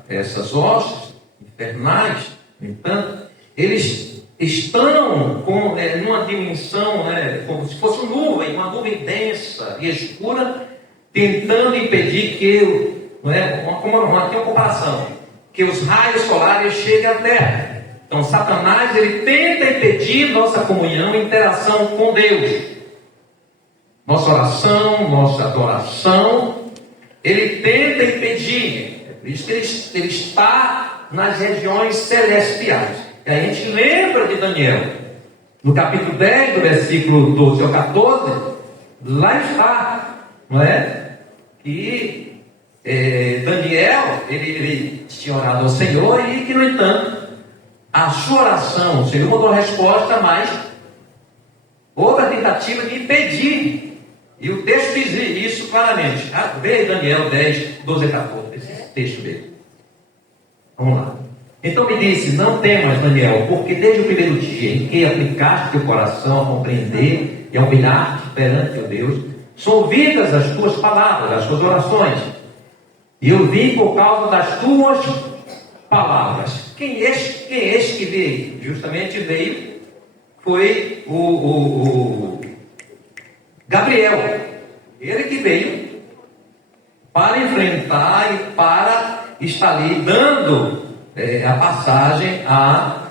essas hostes infernais, no entanto, eles estão numa dimensão, como se fosse uma nuvem densa e escura, tentando impedir que, aqui uma comparação, que os raios solares cheguem à Terra. Então, Satanás, ele tenta impedir nossa comunhão e interação com Deus. Nossa oração, nossa adoração, ele tenta impedir. É por isso que ele está nas regiões celestiais. E a gente lembra de Daniel, no capítulo 10, do versículo 12 ao 14, lá está, que Daniel, ele tinha orado ao Senhor e que, no entanto, a sua oração, o Senhor mandou resposta, mas houve a tentativa de impedir. E o texto diz isso claramente. Vê Daniel 10, 12 a 14, esse texto dele. Vamos lá. Então me disse: não temas, Daniel, porque desde o primeiro dia em que aplicaste teu coração a compreender e a humilhar-te perante teu Deus, são ouvidas as tuas palavras, as tuas orações, e eu vim por causa das tuas palavras. Quem é este que veio? Justamente veio, foi o Gabriel, ele que veio para enfrentar e para estar ali dando a passagem à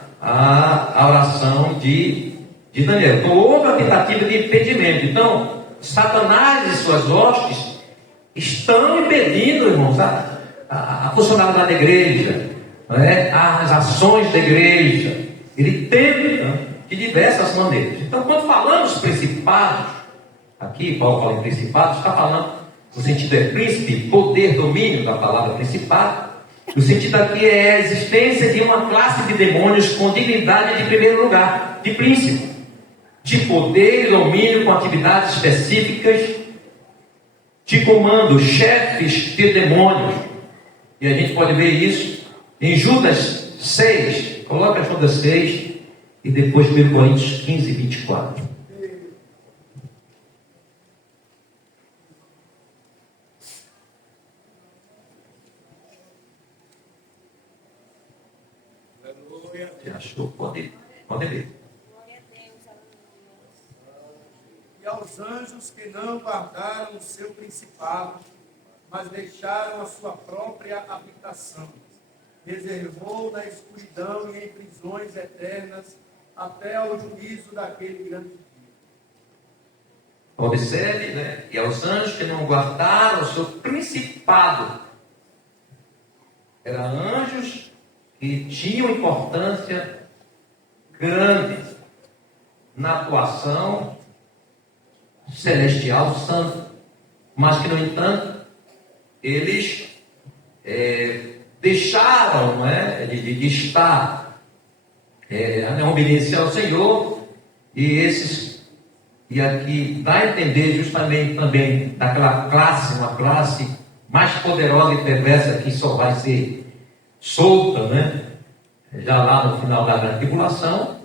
oração de Daniel. Então houve a tentativa de impedimento. Então Satanás e suas hostes estão impedindo, irmãos, a funcionalidade da igreja, as ações da igreja. Ele tenta de diversas maneiras. Então, quando falamos principados, aqui, Paulo fala em principado, está falando, no sentido é príncipe, poder, domínio da palavra principado. O sentido aqui é a existência de uma classe de demônios com dignidade de primeiro lugar, de príncipe, de poder e domínio com atividades específicas, de comando, chefes de demônios. E a gente pode ver isso em Judas 6, coloca Judas 6 e depois 1 Coríntios 15 e 24. Você achou? Pode ler. E aos anjos que não guardaram o seu principado, mas deixaram a sua própria habitação, reservou na escuridão e em prisões eternas, até ao juízo daquele grande dia. Observe, né? E aos anjos que não guardaram o seu principado. Eram anjos que tinham importância grande na atuação celestial santa, mas que, no entanto, eles deixaram, né, de estar na obediência ao Senhor, e aqui dá a entender justamente também daquela classe, uma classe mais poderosa e perversa que só vai ser solta, né, já lá no final da tribulação.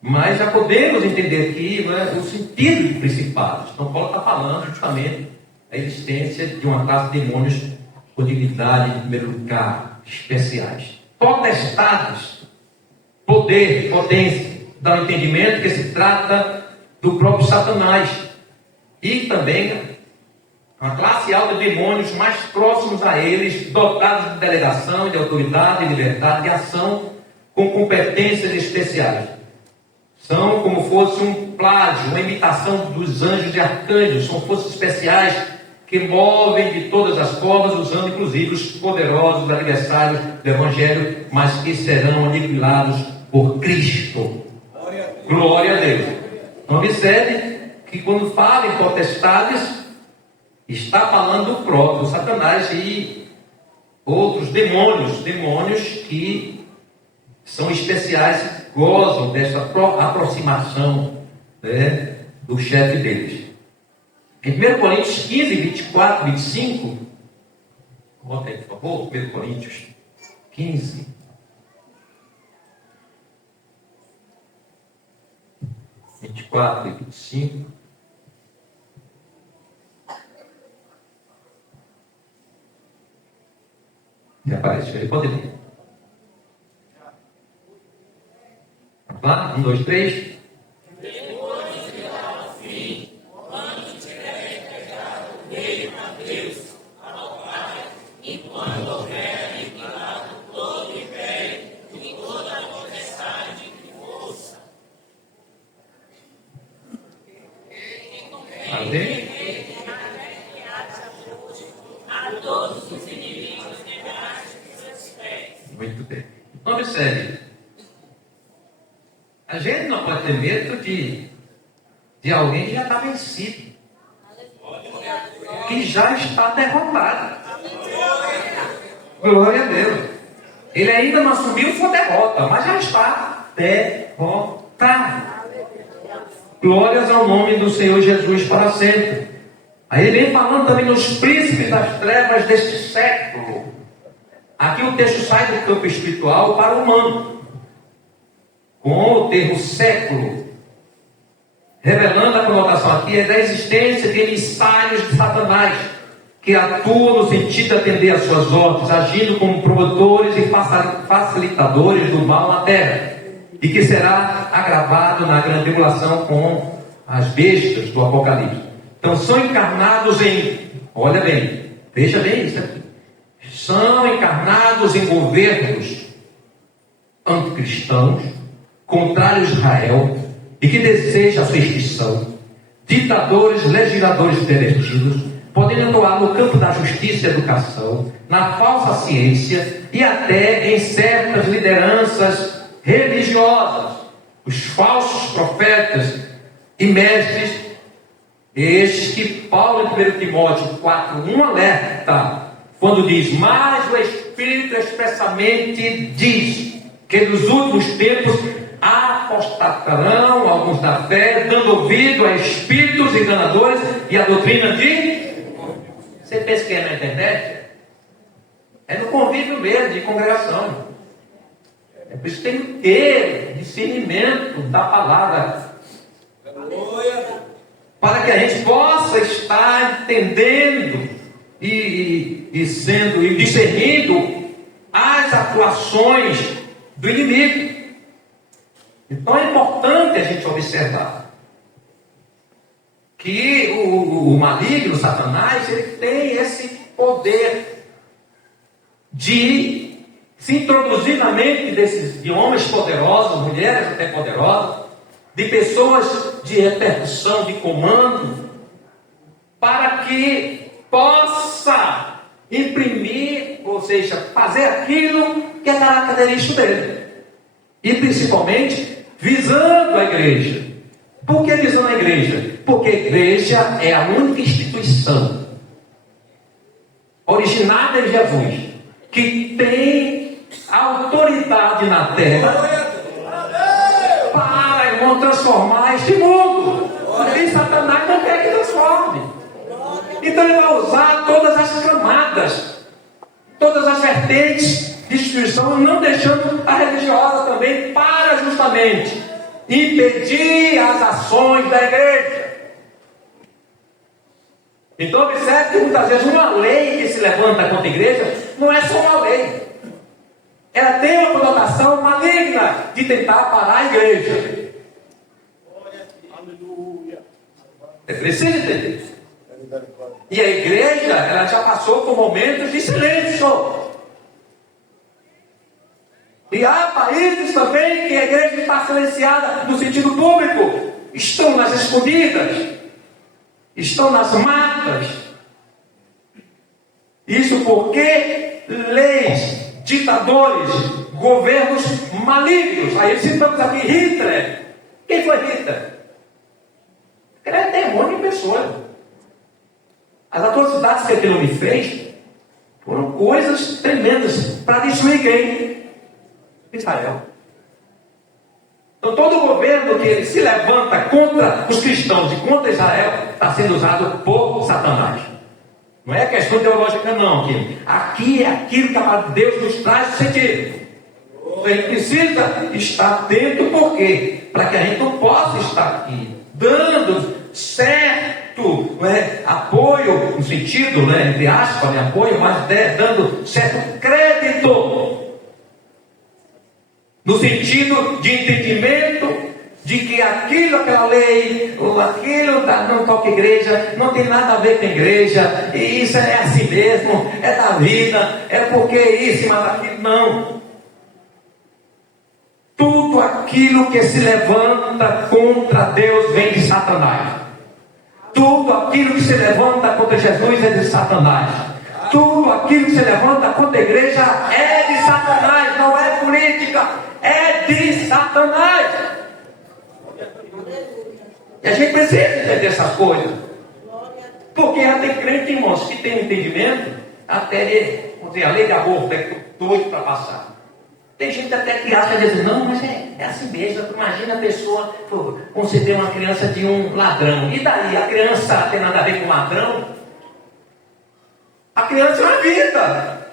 Mas já podemos entender aqui, né, o sentido de principados. Então Paulo está falando justamente a existência de uma classe de demônios com dignidade, em primeiro lugar, especiais. Potestades, poder, potência, dá o entendimento que se trata do próprio Satanás. E também uma classe alta de demônios mais próximos a eles, dotados de delegação, de autoridade, de liberdade, de ação, com competências especiais. São como fosse um plágio, uma imitação dos anjos e arcanjos, são forças especiais que movem de todas as formas, usando inclusive os poderosos adversários do Evangelho, mas que serão aniquilados por Cristo. Glória a Deus. Então observe que quando fala em potestades, está falando do próprio Satanás e outros demônios que são especiais, gozam dessa aproximação, né, do chefe deles. Em 1 Coríntios 15, 24, 25, bota aí, por favor, 1 Coríntios 15, 24 e 25. Já apareceu, ele pode ler. Vamos lá? 1, 2, 3. Amém? Muito bem. Então, observe. A gente não pode ter medo de alguém que já está vencido, que já está derrotado. Glória a Deus. Ele ainda não assumiu sua derrota, mas já está derrotado. Glórias ao nome do Senhor Jesus para sempre. Aí ele vem falando também dos príncipes das trevas deste século. Aqui o texto sai do campo espiritual para o humano, com o termo século, revelando a conotação aqui da existência de emissários de Satanás, que atuam no sentido de atender às suas ordens, agindo como promotores e facilitadores do mal na terra, e que será agravado na grande tribulação com as bestas do Apocalipse. Então são encarnados olha bem, veja bem isso aqui, são encarnados em governos anticristãos, contrários a Israel, e que desejam a sua extinção, ditadores, legisladores pervertidos, podendo atuar no campo da justiça e educação, na falsa ciência e até em certas lideranças religiosas. Os falsos profetas e mestres Eis que Paulo, em 1 Timóteo 4:1, alerta, quando diz: mas o Espírito expressamente diz que nos últimos tempos apostatarão alguns da fé, dando ouvido a espíritos enganadores e a doutrina de... Você pensa que é na internet? É no convívio mesmo, de congregação. É por isso que tem que ter discernimento da palavra, para que a gente possa estar entendendo e discernindo as atuações do inimigo. Então é importante a gente observar que o maligno, Satanás, ele tem esse poder de se introduzir na mente de homens poderosos, mulheres até poderosas, de pessoas de repercussão, de comando, para que possa imprimir, ou seja, fazer aquilo que é característico dele. E principalmente visando a igreja. Por que visando a igreja? Porque a igreja é a única instituição originada em Jesus que tem autoridade na terra para, irmão, transformar este mundo. E Satanás não quer que transforme. Então ele vai usar todas as camadas, todas as vertentes de instituição, não deixando a religiosa também, para justamente impedir as ações da igreja. Então observe que muitas vezes uma lei que se levanta contra a igreja não é só uma lei. Ela tem uma conotação maligna de tentar parar a igreja. É preciso entender. E a igreja, ela já passou por momentos de silêncio. E há países também que a igreja está silenciada no sentido público. Estão nas escondidas, estão nas matas. Isso porque leis, ditadores, governos malignos. Aí citamos aqui Hitler. Quem foi Hitler? Ele é demônio em pessoa. As atrocidades que aquele homem fez foram coisas tremendas para destruir quem? Israel. Então todo governo que ele se levanta contra os cristãos e contra Israel está sendo usado por Satanás. Não é questão teológica não. Aqui é aquilo que a palavra de Deus nos traz sentido. A gente precisa estar atento, por quê? Para que a gente não possa estar aqui dando certo, apoio, no sentido, entre aspas, apoio, mas dando certo crédito, no sentido de entendimento de que aquela lei, ou aquilo não toca igreja, não tem nada a ver com a igreja, e isso é assim mesmo, é da vida, é porque isso, mas aquilo não. Tudo aquilo que se levanta contra Deus vem de Satanás. Tudo aquilo que se levanta contra Jesus é de Satanás. Tudo aquilo que se levanta contra a igreja é de Satanás, não é política, é de Satanás. E a gente precisa entender essas coisas. Porque já tem crente, irmãos, que tem entendimento, até a lei de aborto é doido para passar. Tem gente até que acha, diz, não, mas é assim mesmo. Imagina a pessoa conceder uma criança de um ladrão. E daí? A criança tem nada a ver com ladrão? A criança é uma vida.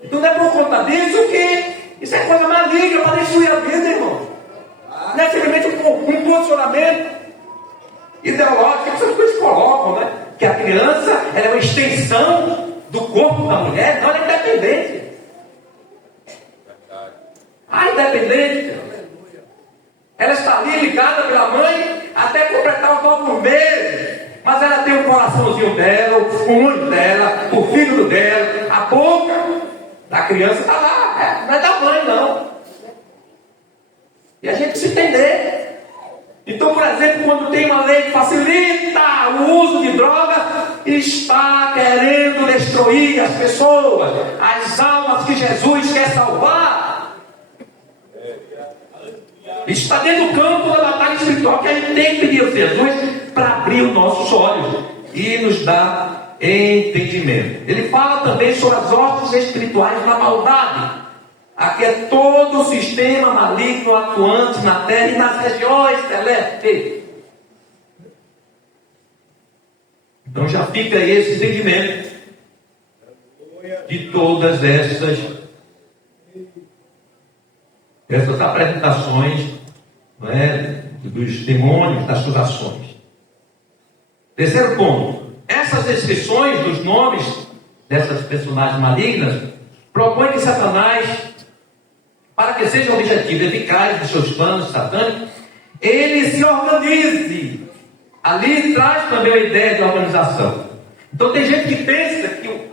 Então não é por conta disso que isso é coisa maligna para destruir a vida, irmão. Não é simplesmente um posicionamento ideológico que vocês colocam, né? Que a criança ela é uma extensão do corpo da mulher, não, ela é independente. A independente, ela está ali ligada pela mãe até completar os 9 meses, mas ela tem o coraçãozinho dela, o olho dela, o fígado dela, a boca da criança está lá, não é da mãe não. E a gente precisa entender. Então, por exemplo, quando tem uma lei que facilita o uso de drogas, está querendo destruir as pessoas, as almas que Jesus quer salvar. Está dentro do campo da batalha espiritual que a gente tem que pedir a Jesus para abrir os nossos olhos e nos dar entendimento. Ele fala também sobre as hostes espirituais na maldade. Aqui é todo o sistema maligno atuante na terra e nas regiões celestes. Então já fica aí esse entendimento de todas essas apresentações, não é, dos demônios, das suas ações. Terceiro ponto: essas descrições dos nomes dessas personagens malignas propõem que Satanás, para que seja objetivo eficaz dos seus planos satânicos, ele se organize. Ali traz também a ideia de organização. Então tem gente que pensa que o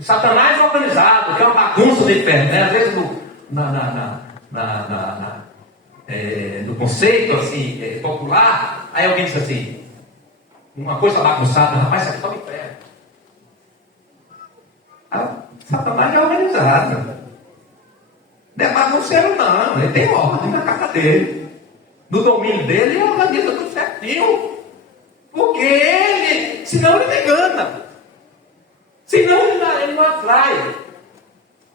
Satanás é organizado, que é uma bagunça do inferno, né? Às vezes no conceito assim, popular, aí alguém diz assim, uma coisa bagunçada, rapaz, isso aqui está no inferno. Satanás é organizado. Não é bagunceiro não, ele tem ordem na casa dele. No domínio dele, ele organiza tudo certinho. Porque ele, senão ele me engana. Senão ele não atrai.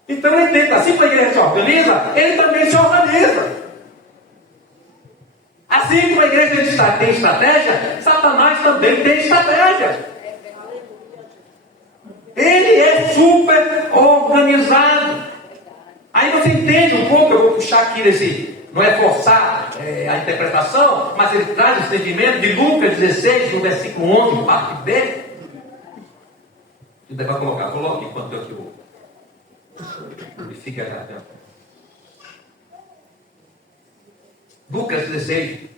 Então ele tenta, assim como a igreja se organiza, ele também se organiza. Assim como a igreja tem estratégia, Satanás também tem estratégia. Ele é super organizado. Aí você entende um pouco, eu vou puxar aqui desse, não é forçar a interpretação, mas ele traz o entendimento de Lucas 16, no versículo 11, parte B. Você vai colocar, coloque enquanto eu aqui vou. Fica já. Lucas 16,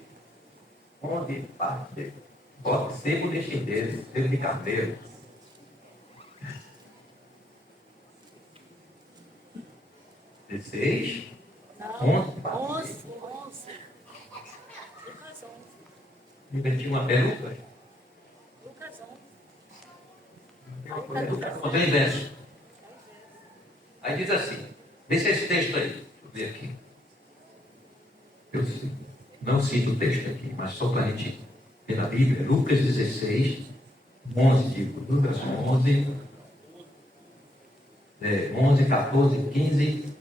onde parte B. Bota sebo de chindeiro, sebo de carneiro. Não, 11. 11. Lucas 11. Inverti uma peruca? Lucas 11. Não tem inverso. Aí diz assim, deixa esse texto aí. Deixa eu ver aqui. Eu não cito o texto aqui, mas só para a gente ver na Bíblia. Lucas 16, 11, digo. Lucas 11, 11, 14, 15...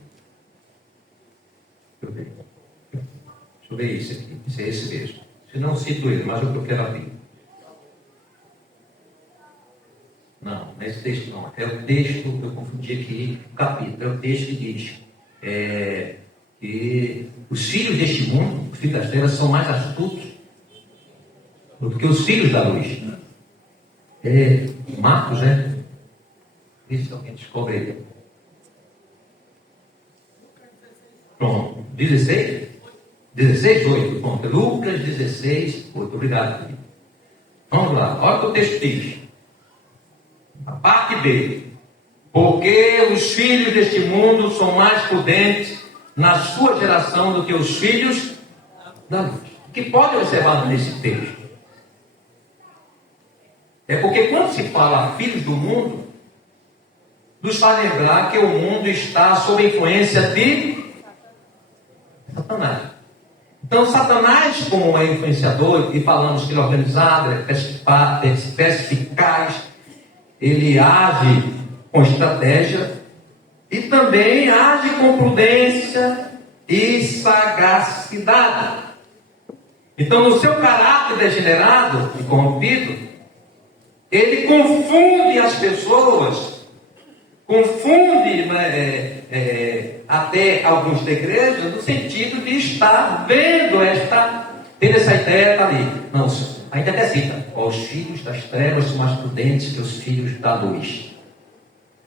Deixa eu ver isso aqui, se é esse mesmo. Se não cito ele, mas eu quero abrir. Não é esse texto não. É o texto, eu confundi aqui, o capítulo. É o texto que diz que os filhos deste mundo, os filhos das trevas, são mais astutos do que os filhos da luz. Marcos, né? Isso alguém descobre ele. Pronto, 16? 16, 8. Pronto, Lucas 16, 8. Obrigado, querido. Vamos lá, olha o que o texto diz. A parte B. Porque os filhos deste mundo são mais prudentes na sua geração do que os filhos da luz. O que pode observar nesse texto? É porque quando se fala filhos do mundo, nos faz lembrar que o mundo está sob a influência de Satanás. Então Satanás, como é influenciador, e falamos que ele é organizado, é perspicaz, ele age com estratégia e também age com prudência e sagacidade. Então, no seu caráter degenerado e corrompido, ele confunde as pessoas, confunde até alguns da igreja, no sentido de estar vendo tendo essa ideia, está ali. Não, ainda até cita, os filhos das trevas são mais prudentes que os filhos da luz.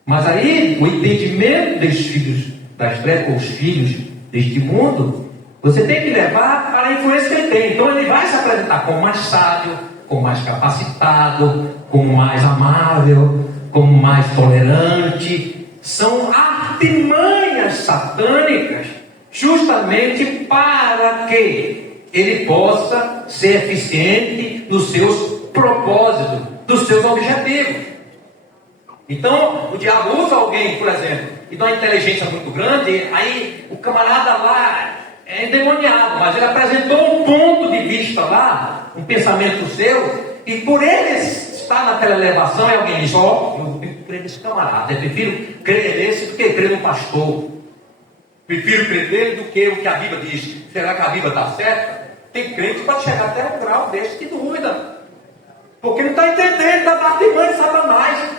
Mas aí, o entendimento dos filhos das trevas, ou os filhos deste mundo, você tem que levar para a influência que ele tem. Então ele vai se apresentar como mais sábio, como mais capacitado, como mais amável, como mais tolerante. São artimanhas satânicas, justamente para que ele possa ser eficiente nos seus propósitos, dos seus objetivos. Então, o diabo usa alguém, por exemplo, e dá uma inteligência muito grande, aí o camarada lá é endemoniado, mas ele apresentou um ponto de vista lá, um pensamento seu, e por ele estar naquela elevação, é alguém diz, eu prefiro crer nesse camarada, eu prefiro crer nesse do que crer no pastor. Prefiro crer nele do que o que a Bíblia diz. Será que a Bíblia está certa? Tem crente que pode chegar até um grau desse de dúvida. Porque não está entendendo das artimanhas de Satanás.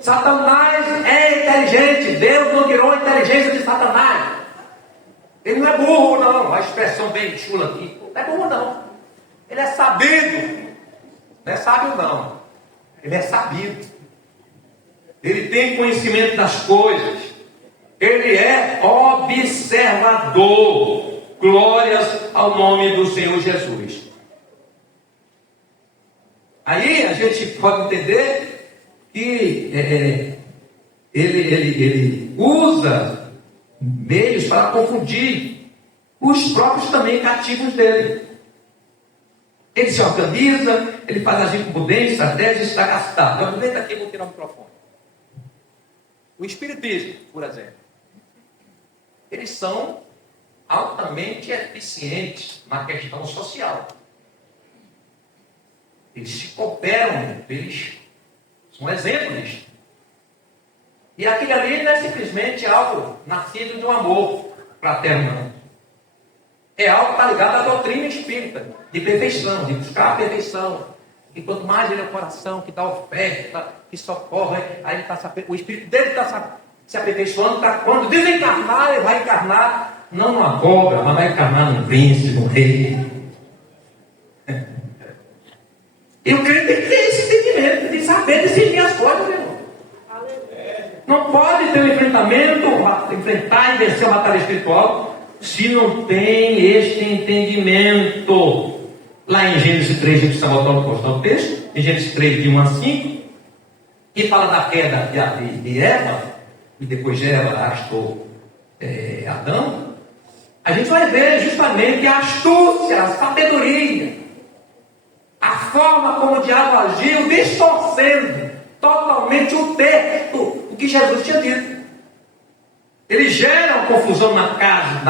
Satanás é inteligente. Deus não tirou a inteligência de Satanás. Ele não é burro, não. A expressão bem chula aqui. Não é burro, não. Ele é sabido. Não é sábio, não. Ele é sabido. Ele tem conhecimento das coisas. Ele é observador. Glórias ao nome do Senhor Jesus. Aí a gente pode entender que ele usa meios para confundir os próprios também cativos dele. Ele se organiza, ele faz agir com prudência, estratégia e sagacidade. Vamos ver daqui, vou tirar o microfone. O espiritismo, por exemplo, eles são altamente eficientes na questão social. Eles se cooperam, eles são exemplos. E aquilo ali não é simplesmente algo nascido de um amor fraterno. É algo que está ligado à doutrina espírita, de perfeição, de buscar a perfeição. E quanto mais ele é o coração que dá oferta, que socorre, aí ele o espírito dele está se aperfeiçoando para quando desencarnar, ele vai encarnar, não numa cobra, mas vai encarnar num príncipe, num rei. E o crente tem que ter esse entendimento, de saber discernir as coisas, meu irmão. Não pode ter um enfrentamento, enfrentar e vencer a batalha espiritual, se não tem este entendimento. Lá em Gênesis 3, a gente precisa botar o texto, em Gênesis 3, de 1 a 5, que fala da queda de Eva, e depois de Eva arrastou Adão. A gente vai ver justamente a astúcia, a sabedoria, a forma como o diabo agiu, distorcendo totalmente o texto, o que Jesus tinha dito. Ele gera uma confusão na casa,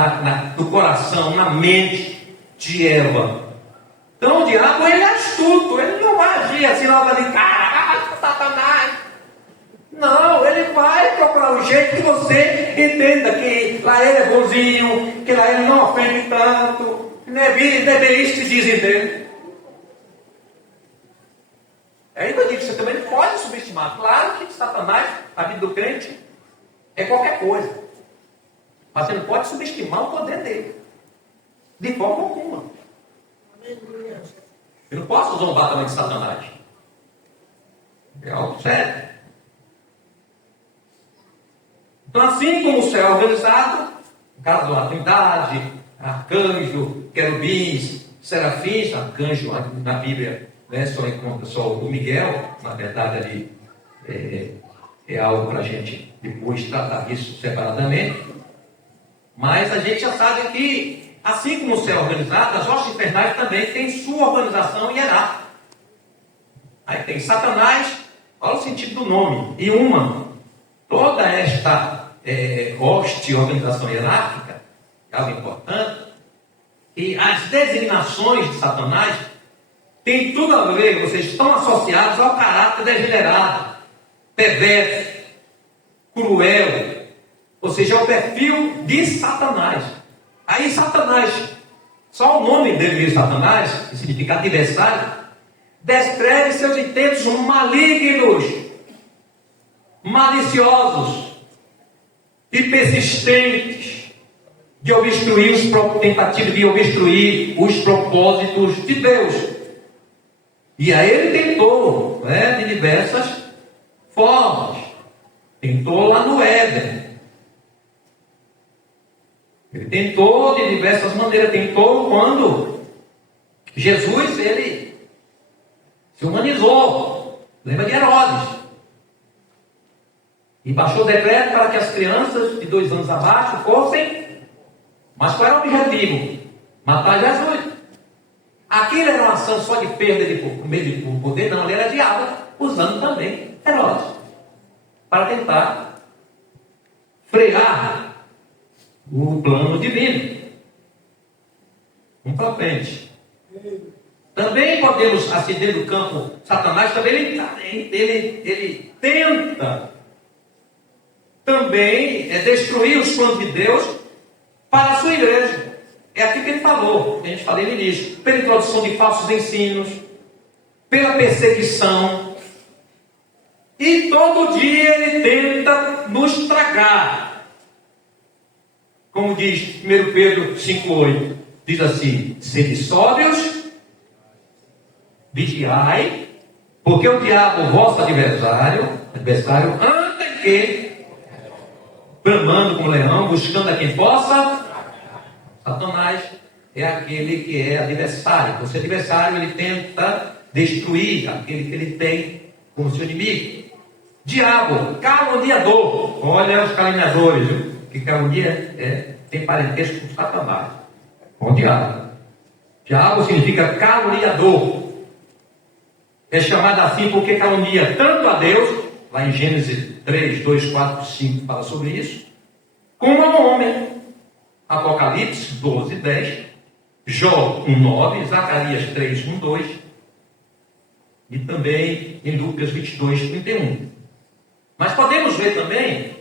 no coração, na mente de Eva. Então o diabo, ele é astuto, ele não vai agir assim logo ali, caralho, Satanás. Não, ele vai procurar o jeito que você entenda que lá ele é bonzinho, que lá ele não ofende tanto, não é isso que dizem dele. É isso que eu digo, você também não pode subestimar. Claro que Satanás, a vida do crente, é qualquer coisa. Mas você não pode subestimar o poder dele. De forma alguma. Eu não posso zombar também de Satanás. É algo sério. Então, assim como o céu é organizado, no caso da Trindade, arcanjo, querubins, serafins, arcanjo na Bíblia, né, só encontra só o Miguel, na verdade ali é algo para a gente depois tratar disso separadamente. Mas a gente já sabe que, assim como o céu é organizado, as hostes infernais também têm sua organização hierárquica. Aí tem Satanás, olha o sentido do nome, e toda esta hoste, organização hierárquica, é algo importante, e as designações de Satanás têm tudo a ver, vocês estão associados ao caráter degenerado, perverso, cruel, ou seja, ao perfil de Satanás. Aí Satanás, só o nome dele de Satanás, que significa adversário, descreve seus intentos malignos, maliciosos e persistentes de obstruir tentativas de obstruir os propósitos de Deus. E aí ele tentou, de diversas formas. Tentou lá no Éden. Ele tentou de diversas maneiras. Tentou quando Jesus, ele se humanizou. Lembra de Herodes. E baixou o decreto para que as crianças de 2 anos abaixo fossem. Mas qual era o objetivo? Matar Jesus. Aquilo era uma ação só de perda de poder, não, ele era diabo, usando também Herodes, para tentar frear o plano divino. Vamos para frente. Também podemos, assim, dentro do campo, Satanás também ele tenta também destruir os planos de Deus para a sua igreja. É aquilo que ele falou, que a gente falou no início, pela introdução de falsos ensinos, pela perseguição, e todo dia ele tenta nos tragar. Como diz 1 Pedro 5,8, diz assim: sede sóbrios, vigiai, porque o diabo, vosso adversário anda que, bramando como leão, buscando a quem possa. Satanás é aquele que é adversário. Por ser adversário, ele tenta destruir aquele que ele tem como seu inimigo. Diabo, caluniador. Olha os caluniadores, viu? Que calunia tem parentesco com Satanás, com o diabo. Diabo significa caluniador. É chamado assim porque calunia tanto a Deus, lá em Gênesis 3, 2, 4, 5 fala sobre isso, como ao homem. Apocalipse 12, 10, Jó 1, 9, Zacarias 3, 1, 2 e também em Lucas 22, 31. Mas podemos ver também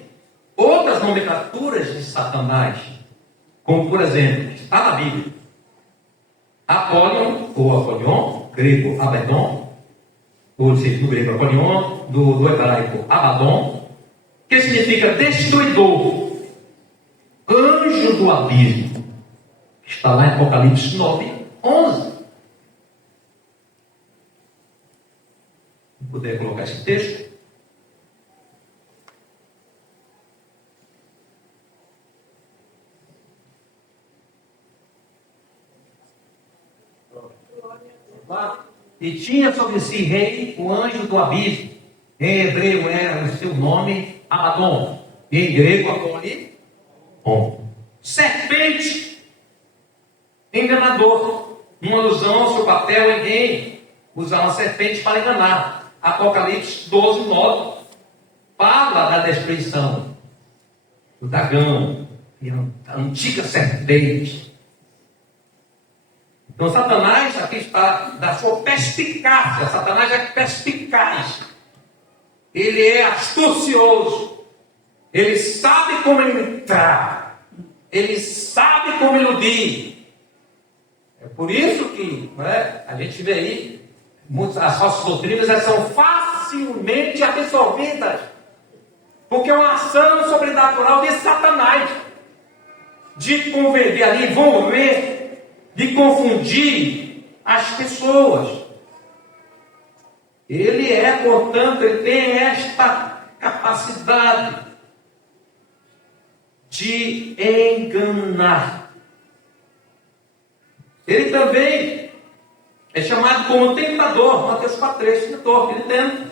outras nomenclaturas de Satanás, como por exemplo, está na Bíblia, Apolion, ou Apolion, grego Abaddon, ou do grego Apolion, do hebraico Abaddon, que significa destruidor, anjo do abismo. Está lá em Apocalipse 9, 11. Se puder colocar esse texto. E tinha sobre si rei o anjo do abismo. Em hebreu era o seu nome Abaddon. Em grego Apolion. Serpente, enganador, uma alusão ao seu papel em usar uma serpente para enganar. Apocalipse 12, 9 fala da destruição do dragão, a antiga serpente. Então Satanás, aqui está da sua perspicácia. Satanás é perspicaz, ele é astucioso, ele sabe como entrar, ele sabe como iludir. É por isso que a gente vê aí, as falsas doutrinas elas são facilmente absorvidas, porque é uma ação sobrenatural de Satanás, de converter ali, envolver, de confundir as pessoas. Ele portanto, ele tem esta capacidade de enganar. Ele também é chamado como tentador, Mateus 4,3, tentador, ele tenta.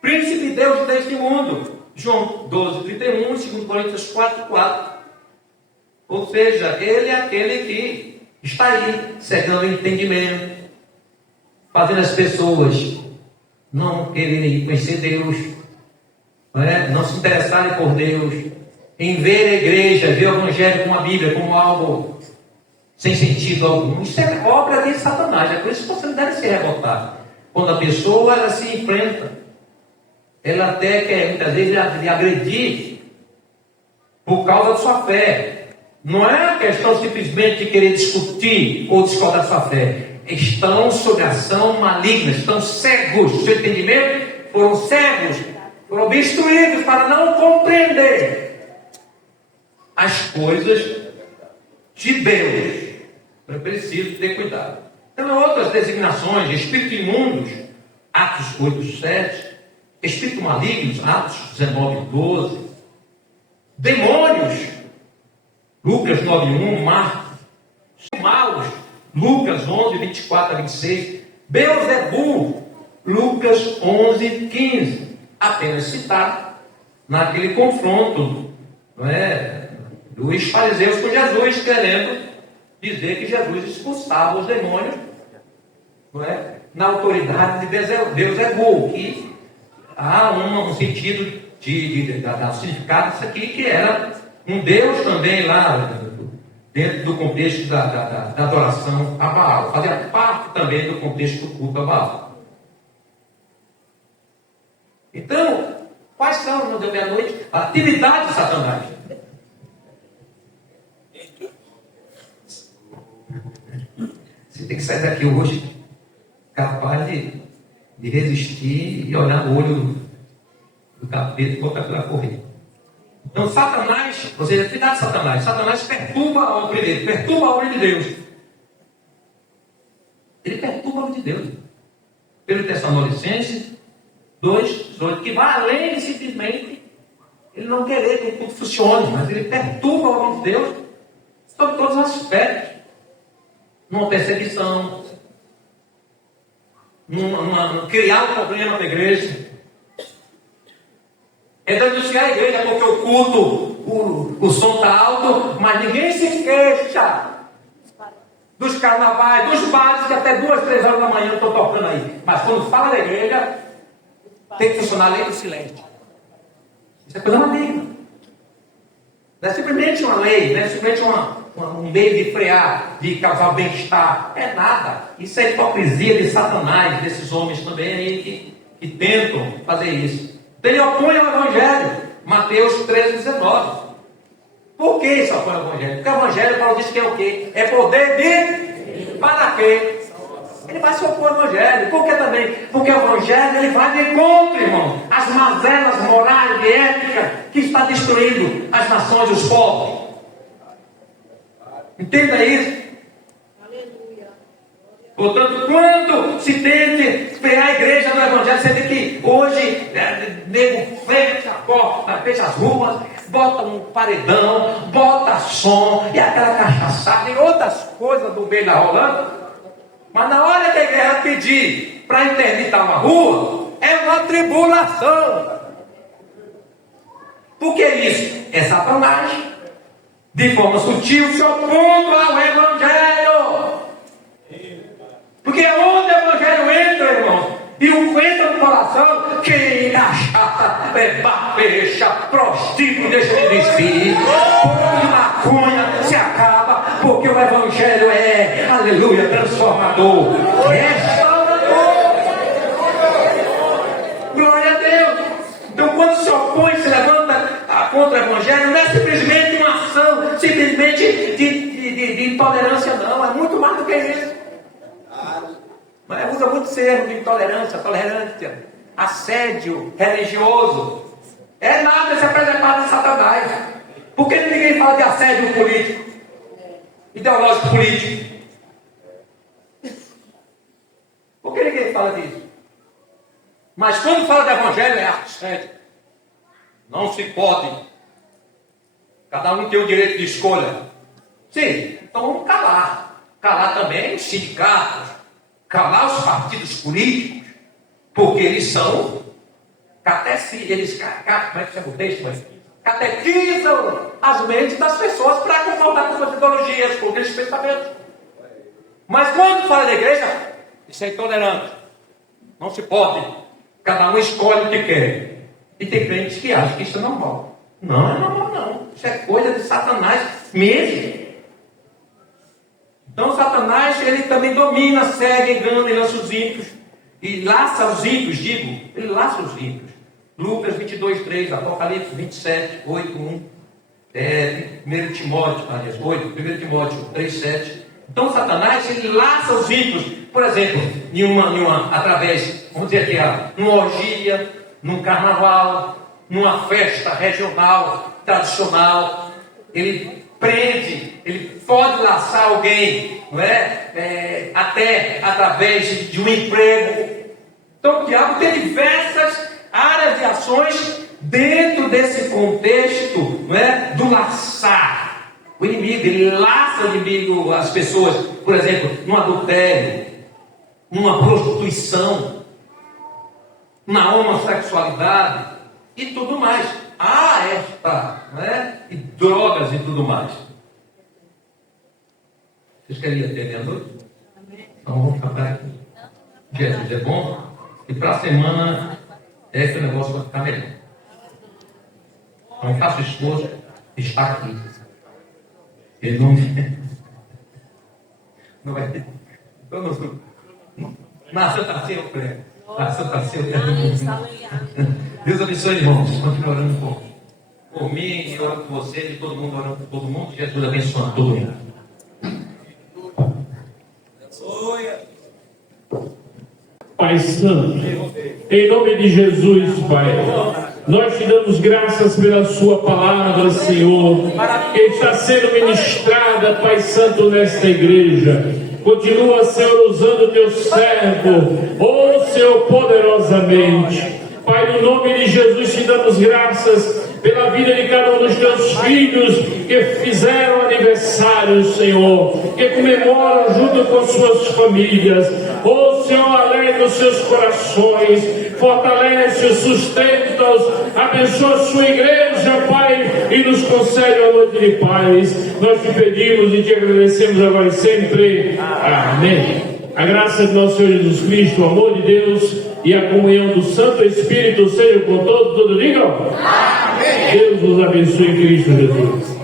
Príncipe Deus deste mundo, João 12,31, 2 Coríntios 4,4. Ou seja, ele é aquele que está aí, cegando o entendimento, fazendo as pessoas não quererem conhecer Deus, não se interessarem por Deus, em ver a igreja, ver o evangelho com a Bíblia como algo sem sentido algum. Isso é obra de Satanás. É por isso que você não deve se revoltar. Quando a pessoa ela se enfrenta, ela até quer muitas vezes lhe agredir por causa da sua fé. Não é a questão simplesmente de querer discutir ou discordar da sua fé. Estão sob ação maligna, estão cegos. Seu entendimento foram cegos, foram obstruídos para não compreender as coisas de Deus. É preciso ter cuidado. Então, outras designações, espíritos imundos, Atos 8, 7, espíritos malignos, Atos 19, 12, demônios, Lucas 9, 1, Marcos, maus, Lucas 11, 24 a 26, Beelzebul, Lucas 11, 15, apenas citado naquele confronto, dos fariseus com Jesus, querendo dizer que Jesus expulsava os demônios, na autoridade de Beelzebul, que há um sentido de significado disso aqui, que era um Deus também lá, dentro do contexto da adoração a Baal. Fazia parte também do contexto do culto a Baal. Então, quais são, no dia meia-noite, a atividade de Satanás? Você tem que sair daqui hoje capaz de resistir e olhar no olho do capeta e botar para correr. Então, Satanás, ou seja, a atividade de Satanás. Satanás perturba a obra de Deus, perturba a obra de Deus. Ele perturba a obra de Deus. 1 Tessalonicenses 2:18, que vai além de simplesmente ele não querer que o culto funcione, mas ele perturba a obra de Deus sobre todos os aspectos. Numa perseguição, criar um problema na igreja. É denunciar a igreja porque o culto, o som está alto, mas ninguém se queixa dos carnavais, dos bares que até 2, 3 horas da manhã estão tocando aí. Mas quando fala da igreja, tem que funcionar a lei do silêncio. Isso é coisa maligna. Não é simplesmente uma lei, não é simplesmente um meio de frear, de causar bem-estar. É nada. Isso é hipocrisia de Satanás, desses homens também aí que tentam fazer isso. Então ele opõe ao Evangelho. Mateus 13:19. Por que isso opõe ao Evangelho? Porque o Evangelho, Paulo diz que é o quê? É poder de... Para quê? Ele vai se opor ao Evangelho. Por que também? Porque o Evangelho ele vai de encontro, irmão, às mazelas morais e éticas que está destruindo as nações e os povos. Entenda isso. Aleluia. Portanto, quando se tente frear a igreja do Evangelho, você vê que hoje, nego fecha a porta, fecha as ruas, bota um paredão, bota som, e aquela cachaçada e outras coisas do meio da rolando. Mas na hora que a igreja pedir para interditar uma rua, é uma tribulação. Por que isso? É Satanás, de forma sutil, se opondo ao Evangelho. Porque onde o Evangelho entra, irmão, e o entra no coração, quem cachaça, fecha, prostíbulo, deixa de descer, de maconha, se acaba, porque o Evangelho é, aleluia, transformador, restaurador. Glória a Deus. Então, quando se opõe, se levanta contra o Evangelho, não é simplesmente uma ação, simplesmente de intolerância, não, é muito mais do que isso. Mas usa muito termo de intolerância, tolerância, assédio religioso. É nada esse apresentado de Satanás. Por que ninguém fala de assédio político? Ideológico político? Por que ninguém fala disso? Mas quando fala de evangelho é assédio. Não se pode. Cada um tem o direito de escolha. Sim, então vamos calar. Calar também os sindicatos. Calar os partidos políticos, porque eles são catequizam as mentes das pessoas para concordar com suas ideologias, com aqueles pensamentos. Mas quando fala da igreja, isso é intolerante. Não se pode. Cada um escolhe o que quer. E tem crentes que acham que isso é normal. Não é normal, não. Isso é coisa de Satanás mesmo. Então Satanás, ele também domina, segue, engana e lança os ímpios. E laça os ímpios, ele laça os ímpios. Lucas 22:3, Apocalipse 27:8:1, 1 Timóteo 3:7. Então Satanás, ele laça os ímpios. Por exemplo, através, vamos dizer aqui, numa orgia, num carnaval, numa festa regional, tradicional, ele prende, ele pode laçar alguém, não é? Até através de um emprego. Então o diabo tem diversas áreas de ações dentro desse contexto, não é? Do laçar. O inimigo, ele laça o inimigo, as pessoas, por exemplo, num adultério, numa prostituição, na homossexualidade e tudo mais. E drogas e tudo mais. Vocês querem atender a noite? Então vamos ficar aqui. Jesus é bom. E para a semana é que o negócio vai ficar melhor. Então faça o esforço de estar aqui. Ele não. Não vai ter. Nasceu, tá seu, Nasceu, tá seu. Deus abençoe, irmãos. Continue orando por mim, e orando por vocês, e todo mundo orando por todo mundo. Jesus abençoe todo mundo. Pai Santo, em nome de Jesus, Pai, nós te damos graças pela sua palavra, Senhor, que está sendo ministrada, Pai Santo, nesta igreja. Continua, Senhor, usando o teu servo, Senhor, poderosamente. Pai, no nome de Jesus, te damos graças pela vida de cada um dos teus filhos que fizeram aniversário, Senhor, que comemoram junto com suas famílias. Senhor, alegra os seus corações, fortalece-os, sustenta-os, abençoa a sua igreja, Pai, e nos concede a noite de paz. Nós te pedimos e te agradecemos agora e sempre. Amém. A graça de nosso Senhor Jesus Cristo, o amor de Deus e a comunhão do Santo Espírito sejam com todos digam. Amém. Deus nos abençoe em Cristo Jesus.